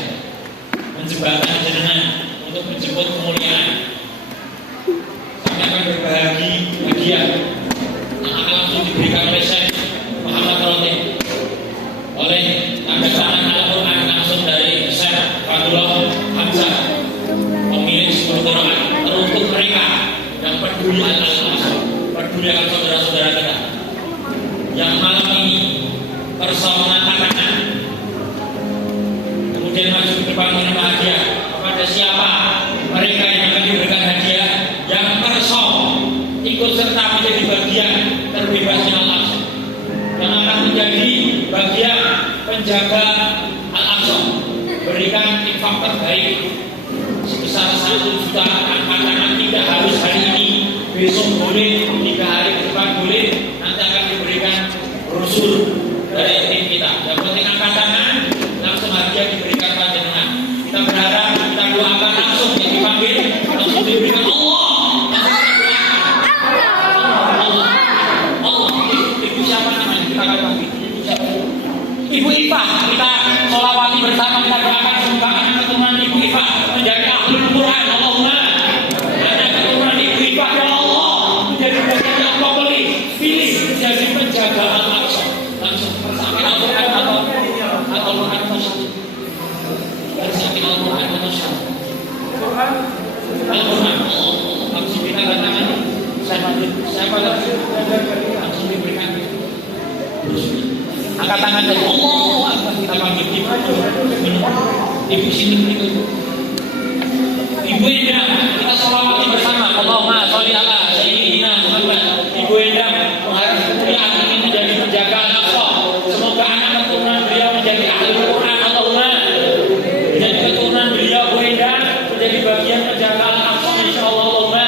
menjembatkan jenengan untuk menjemput kemuliaan. Kami akan berbagi hadiah yang akan langsung diberikan oleh Syekh Muhammad Roti oleh tanda tangan Al-Quran langsung dari Syekh Fadullah Hamzah, pemilik Sumber Quran, teruntuk mereka yang peduli Al-Aqsa, peduli akan saudara-saudara kita yang malam ini bersama tangan. Kemudian masuk ke depan menerima hadiah. Kepada siapa mereka yang akan diberikan hadiah yang perso ikut serta menjadi bagian terbebasnya Al-Aqsa, yang akan menjadi bagian penjaga Al-Aqsa, berikan infak terbaik sebesar 1 juta. Angkat tidak harus hari ini, besok boleh, 3 hari ke depan boleh. Nanti akan diberikan brosur dari tim kita. Yang penting angkat tangan, langsung hadiah diberikan panjenengan. Kita berharap, kita doakan langsung yang dipanggil, langsung diberikan Allah. Ibu siapa namanya? Kita akan panggil. Ibu Ipa, kita sholawati bersama, kita doakan semoga anak keturunan Ibu Ipa menjadi ahlul Quran. Allahumma anak keturunan Ibu Ipa ya Allah menjadi bagian yang kau pilih menjadi penjaga Al-Aqsa. Langsung bersama Al-Quran atau Al-Quran Al-Quran langsung kita datangkan. Saya pada langsung diberikan angkat tangan dari Allah. Kita panggil ibu sini berikut. Ibu Endang, kita sholawati bersama. Allahumma sholli ala sayyidina Muhammad. Ibu Endang mengharap beliau ingin menjadi penjaga Al-Aqsa. Semoga anak keturunan beliau menjadi ahlul Quran. Allahumma menjadi keturunan beliau Bu Endang menjadi bagian penjaga Al-Aqsa insyaallah. Allahumma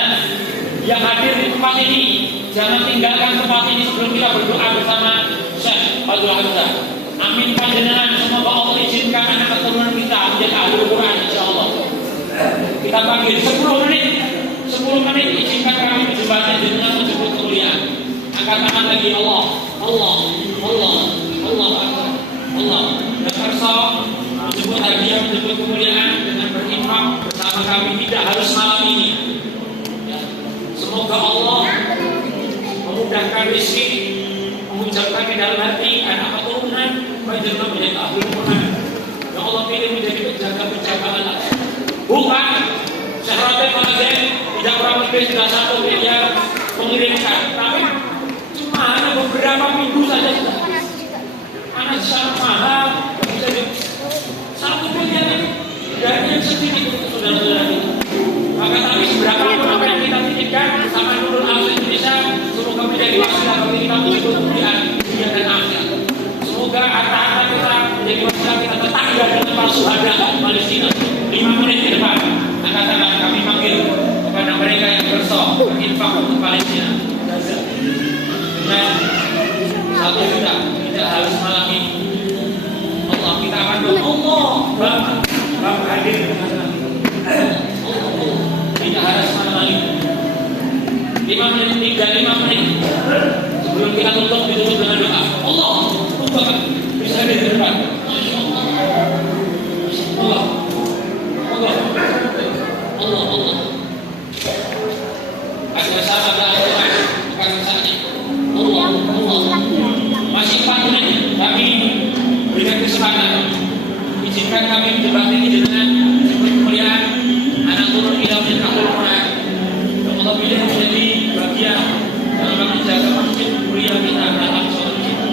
yang hadir di tempat ini jangan tinggalkan tempat ini sebelum kita berdoa bersama Syekh Fadullah Hamzah. Amin panjenengan, semoga Allah izinkan anak keturunan kita menjadi ahlul Quran insyaallah. kita panggil 10 menit. 10 menit izinkan kami menjembatkan dengan menyebut kemuliaan. Angkat tangan lagi Allah, Allah, Allah, Allah, Allah. Dan kerso menyebut hadiah, menyebut kemuliaan dengan berinfak bersama kami tidak harus malam ini. Ya. Semoga Allah memudahkan rezeki, mengucapkan di dalam hati anak keturunan, menjadi menjadi ahli Quran. Ya Allah pilih menjadi penjaga-penjaga anak. Bukan syaratnya pengajian tidak kurang lebih sudah 1 miliar mengirimkan, tapi cuma hanya beberapa minggu saja sudah. Anak sangat mahal, bisa di 1 miliar dari yang sedikit untuk saudara-saudara kita. Maka tapi seberapa apa yang kita titipkan sama Nurul Alam Indonesia, semoga menjadi wasilah bagi kita untuk kemuliaan dunia dan akhirat. Semoga harta-harta kita menjadi wasilah kita tetap dengan para syuhada Palestina. 5 menit ke depan, angkatan kami panggil kepada mereka yang bersok berinfak untuk Palestina. Dengan 1 juta, tidak harus malam ini. Allah kita akan doa Allah Bapak hadir dengan Allah. Tidak harus malam ini. 5 menit, tinggal 5 menit sebelum kita tutup dengan doa. Allah, Bapak bisa hadir di depan. Masya Allah. Allah. Allah, Allah, Allah. Ada sahabat Al-Quran, bukan saatnya. Allah, Allah. Masih 4 menit, kami berikan kesempatan. Izinkan kami menjembatkan ini dengan kemuliaan anak turun ilmu dan Al-Quran. Allah pilih menjadi bagian dalam menjaga masjid mulia kita dalam suatu kita.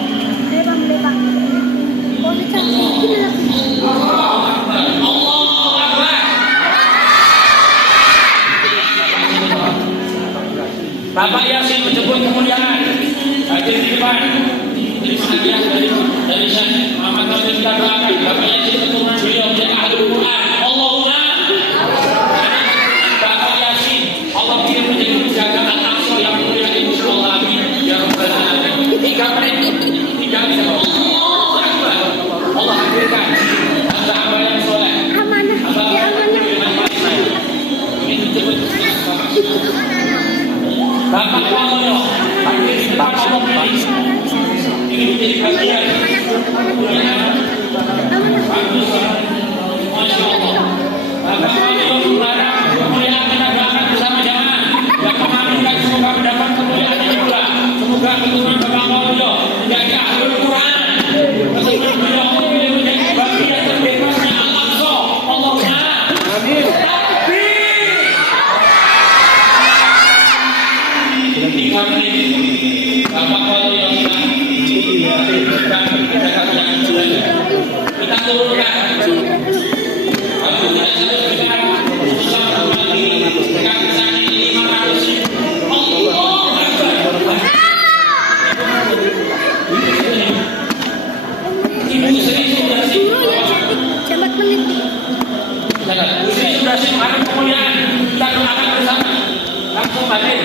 Bapak Yasin menjemput kemuliaan hadir di depan. Terima hadiah dari Syekh Muhammad Rasul kita doakan. Bapak Yasin keturunan beliau menjadi ahli Quran. Allahumma Bapak Yasin Allah pilih menjadi penjaga Al-Aqsa yang mulia insyaallah amin ya rabbal alamin. 3 menit tidak bisa Allah Akbar. Allah hadirkan hamba-hamba yang soleh. Ini menjemput Bapak Wamoyo, hadir di depan Allah ini menjadi bagian kemuliaan. Bagus, Masya Allah. Bapak Wamoyo melarang kemuliaan kita doakan bersama jamaah. Yang mengaminkan semoga mendapat kemuliaan yang juga. Semoga keturunan Bapak Wamoyo menjadi ahlul Quran. Keturunan beliau menjadi bagian terbebasnya Al-Aqsa. Allahumma amin. Bapak kalau yang kita turunkan Ibu Sri sudah sih ada kemuliaan, kita doakan bersama langsung balik.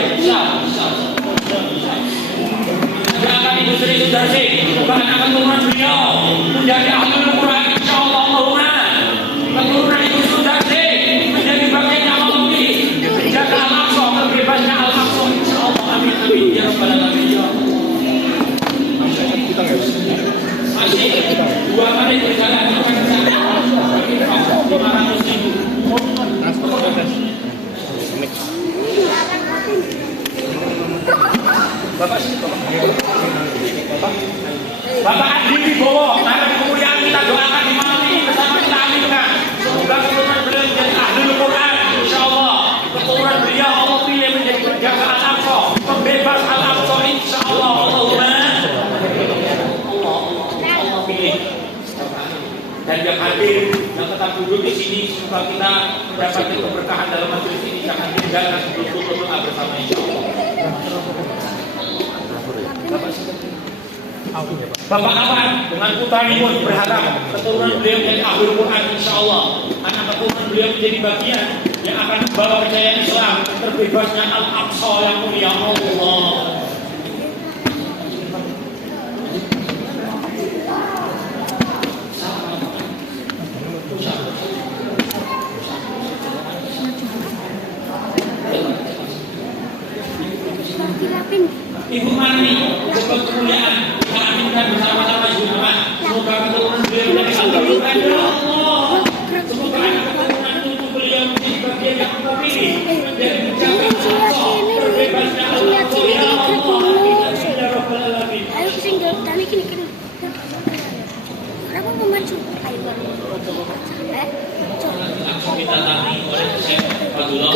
Doakan Ibu Sri Sudarsi, bukan akan keturunan beliau menjadi ahlul Quran insyaallah. Allahumma keturunan Ibu Sudarsi menjadi bagian yang Allah pilih menjaga Al-Aqsa, terbebasnya Al-Aqsa insyaallah amin amin ya rabbal alamin. Masih 2 menit berjalan. 500.000. Bapak sini, Bapak Adi Wibowo, karena kemuliaan kita doakan di malam ini bersama kita aminkan. Semoga keturunan beliau menjadi ahlul Quran, insyaallah. Keturunan beliau Allah pilih menjadi penjaga Al-Aqsa, pembebas Al-Aqsa, insyaallah. Allahumma Allah pilih. Dan yang hadir, yang tetap duduk di sini, semoga kita mendapatkan keberkahan dalam majelis ini. Jangan tinggalkan sebelum berdoa bersama insyaallah. Bapak Awan dengan putra Imun berharap keturunan beliau menjadi ahlul Quran insyaallah. Anak keturunan beliau menjadi bagian yang akan membawa kejayaan Islam, terbebasnya Al-Aqsa yang mulia Allah. Ibu Marni, sebuah kemuliaan kita aminkan bersama-sama Ibu Mama. Semoga keturunan beliau menjadi al-Quran ya Allah. Semoga anak keturunan cucu beliau menjadi bagian yang memilih menjadi pejabat Allah, berbebasnya Allah ya Allah. Ya Rabbal Alamin. Ayo kesini tadi kini. Kenapa memacu? Ayo. Langsung kita tani oleh Syekh Fadullah.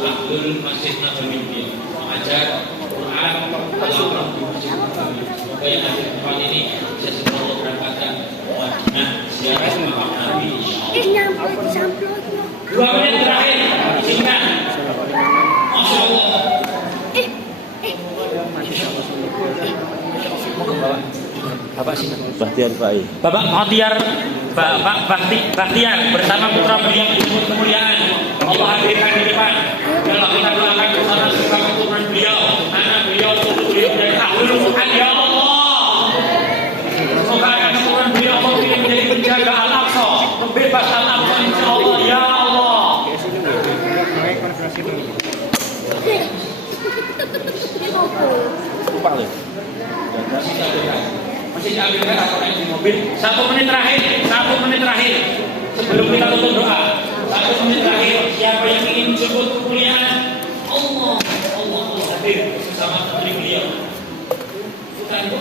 Abdul Masjid Nabawi mengajar Quran dalam di Masjid Nabawi. Semoga yang ada di tempat ini bisa segera Allah berangkatkan Madinah ziarah makam Nabi insyaallah. 2 menit terakhir izinkan. Masya Allah. Bapak sih Bahtiar Fai. Bapak Bahtiar bersama putra beliau disebut kemuliaan. Allah hadirkan di depan. Kalau kita doakan bersama semoga keturunan beliau, anak beliau, cucu beliau dari ahlul Quran ya Allah. Semoga anak keturunan beliau Allah menjadi penjaga Al-Aqsa, pembebas Al-Aqsa insyaallah ya Allah. Lupa loh. Masih diambilkan atau di mobil. 1 menit terakhir. Sebelum kita tutup doa. 1 menit terakhir. Siapa yang ingin disebut kemuliaan Allah hadir bersama putri beliau. Bukan itu.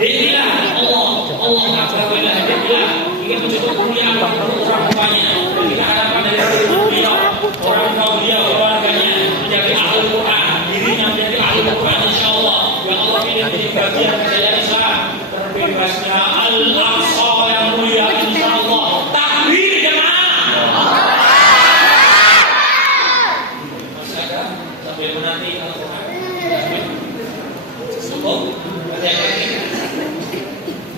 Dikira Allah akbar wa la ilaha ingin disebut kemuliaan orang tuanya. Kita harapkan dari beliau, orang tua beliau, keluarganya menjadi ahli Quran, dirinya menjadi ahli Quran insyaallah. Ya Allah ini menjadi bagian dari Islam, terbebasnya Al-Aqsa yang mulia insyaallah. Takbir jemaah. Masih ada sampai menanti Al-Quran. Cukup.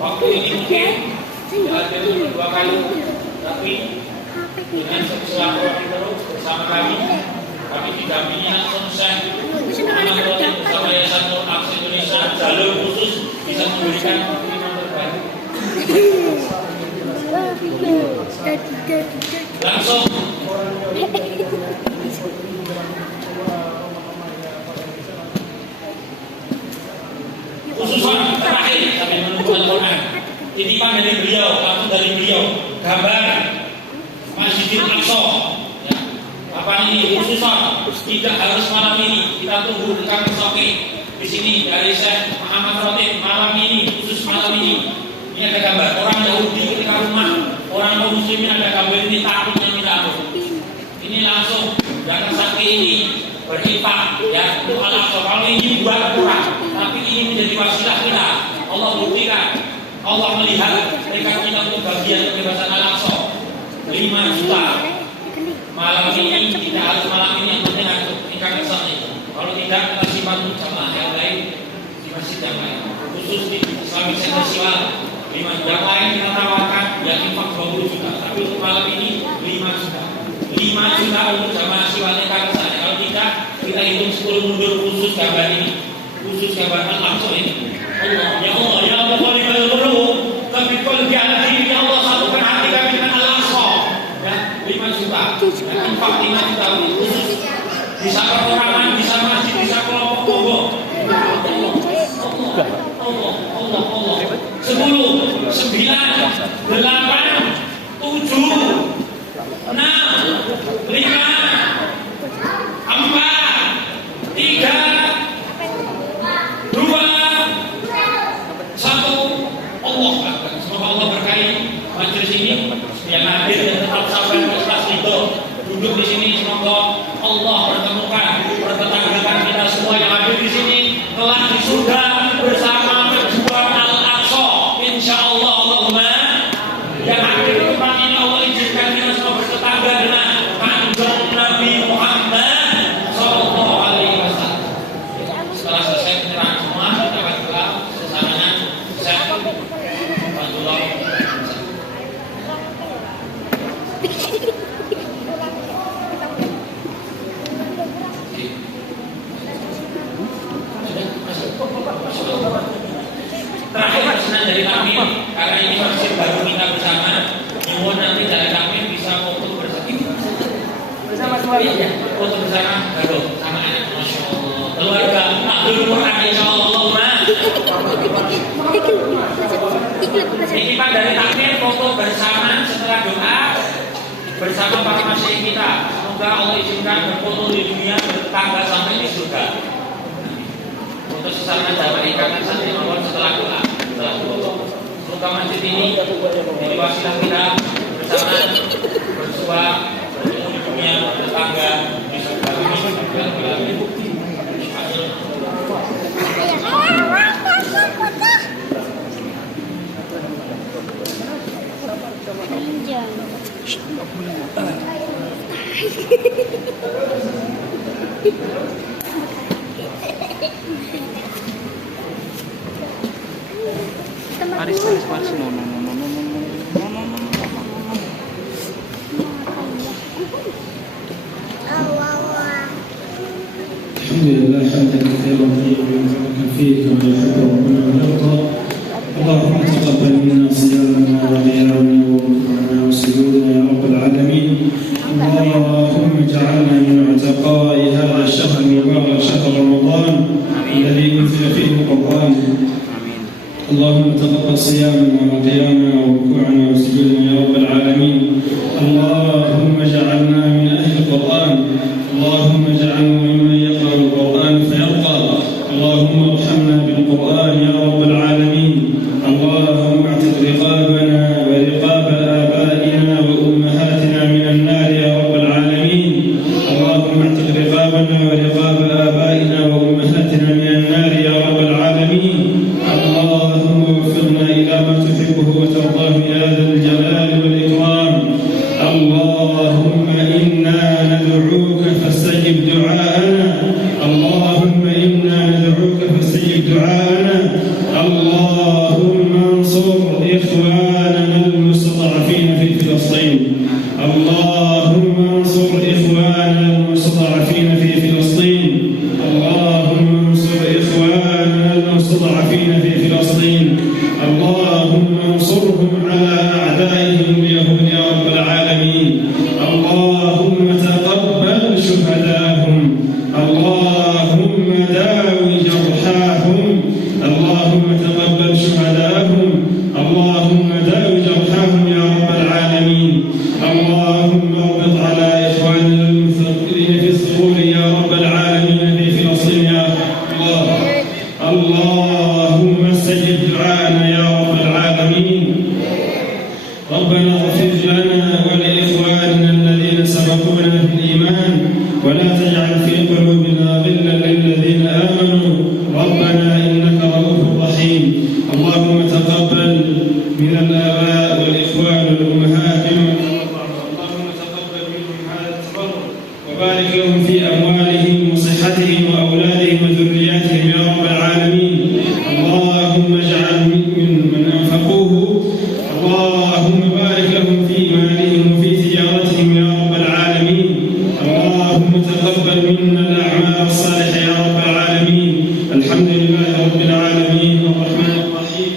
Waktu ini mungkin ada 2 kali, tapi dengan sesuatu yang terus bersama kami didampingi langsung Syekh Muhammad Roti bersama Yayasan Nur Aqsa Indonesia jalur khusus bisa memberikan pengiriman terbaru. Langsung khususan terakhir kami menunggu Al-Quran titipan dari beliau, langsung dari beliau gambar Masjidil Aqsa ya. Apa ini khususan tidak harus malam ini, kita tunggu kami sampai di sini dari Syekh Muhammad Roti malam ini, khusus malam ini. Ini ada gambar orang Yahudi ketika rumah orang non-muslimin, ada gambar ini takutnya minta ampun. Ini langsung jangan sampai ini berinfak ya untuk Al-Aqsa. Kalau ini buat kurang, tapi ini menjadi wasilah kita. Allah buktikan, Allah melihat mereka kita untuk bagian kebebasan Al-Aqsa 5 juta. Malam ini kita harus malam ini yang penting untuk tingkat kesan itu. Kalau tidak kita simpan untuk jamaah yang lain di masjid yang lain. Khusus di Islamic Center Siwal 5 juta. Yang lain kita tawarkan ya infak 20 juta. Tapi untuk malam ini 5 juta. 5 juta untuk jamaah Siwal tingkat kesan. Kalau tidak kita hitung 10 mundur khusus gambar ini. Khusus gambar Al-Aqsa ini. Allah, ya Allah, ya Allah, qalibal qulub, tapi qalbi al-hati, ya Allah, satukan hati kami dengan Al-Aqsa. Ya, 5 juta. Dan infak 5 juta khusus. Bisa perorangan, bisa masjid, bisa kelompok tunggu. Allah. 10, 9, 8, 7, 6, 5, 4, 3, 2, 1. Allah berkahi majelis ini yang hadir dan tetap sabar ikhlas itu duduk di sini. Semoga Allah pertemukan pertetanggaan kita semua yang hadir di sini kelak di surga bersama berjuang Al-Aqsa insyaallah. Allahumma yang hadir di tempat ini Allah izinkan kita semua bertetangga dengan kanjeng Nabi Muhammad sallallahu alaihi wasallam. Setelah selesai penyerahan semua kita akan doa sesamanya Syekh Fadullah. Terakhir pesanan dari kami karena ini masjid baru kita bersama, mohon nanti Ini Pak dari takmir foto bersama setelah doa bersama para masyayikh kita. Semoga Allah izinkan berfoto di dunia bertambah sampai di surga. Untuk sesama jamaah ikatan santri nomor setelah doa. Semoga masjid ini jadi wasilah kita bersama bersua bertemu di dunia bertangga di surga. Paris, no. الحمد لله حمدا كثيرا طيبا مباركا فيه كما يحب ربنا ويرضى. اللهم تقبل منا صيامنا وقيامنا وركوعنا وسجودنا يا رب العالمين. اللهم اجعلنا من عتقاء هذا الشهر المبارك شهر رمضان الذي انزل فيه القران. اللهم تقبل صيامنا وقيامنا وركوعنا وسجودنا يا رب العالمين. اللهم اجعلنا من اهل القران. اللهم اجعلنا ممن يقرأ القرآن فيرقى. اللهم ارحمنا بالقرآن يا رب العالمين. اللهم اعتق رقابنا ورقاب آبائنا وأمهاتنا من النار يا رب العالمين. اللهم اعتق رقابنا ورقاب آبائنا وأمهاتنا من النار يا رب العالمين. اللهم وفقنا إلى ما تحبه وترضاه يا ذا الجلال والإكرام. اللهم إنا ندعوك فاستجب دعاءنا. اللهم إنا ندعوك فاستجب دعاءنا. اللهم انصر إخواننا المستضعفين في فلسطين. اللهم انصر إخواننا المستضعفين في فلسطين. اللهم انصر إخواننا المستضعفين في فلسطين. اللهم انصرهم على أعدائهم اليهود يا رب العالمين. اللهم تقبل شهداءهم. اللهم داوي جرحاهم. اللهم تقبل شهداءهم. اللهم داوي جرحاهم يا رب العالمين. اللهم اربط على إخواننا المثقلين في الصخور يا رب العالمين في فلسطين يا الله. اللهم استجب دعاءنا يا رب العالمين. ربنا اغفر لنا ولإخواننا الذين سبقونا بالإيمان ولا تجعل في قلوبنا غلا للذين آمنوا ربنا إنك رؤوف رحيم. اللهم تقبل من الآباء والإخوان والأمهات اللهم تقبل منهم هذا التبرع وبارك لهم في أموالهم وصحتهم وأولادهم وذرياتهم يا رب العالمين. اللهم اجعل من أنفقوه. اللهم بارك لهم في مالهم وفي تجارتهم يا رب العالمين. اللهم تقبل منا الأعمال الصالحة يا رب العالمين. الحمد لله رب العالمين الرحمن الرحيم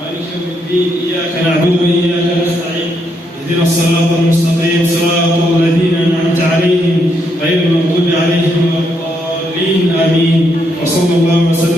مالك يوم الدين. إياك نعبد وإياك نستعين. اهدنا الصراط المستقيم صراط الذين أنعمت عليهم غير المغضوب عليهم ولا الضالين. آمين. وصلى الله وسلم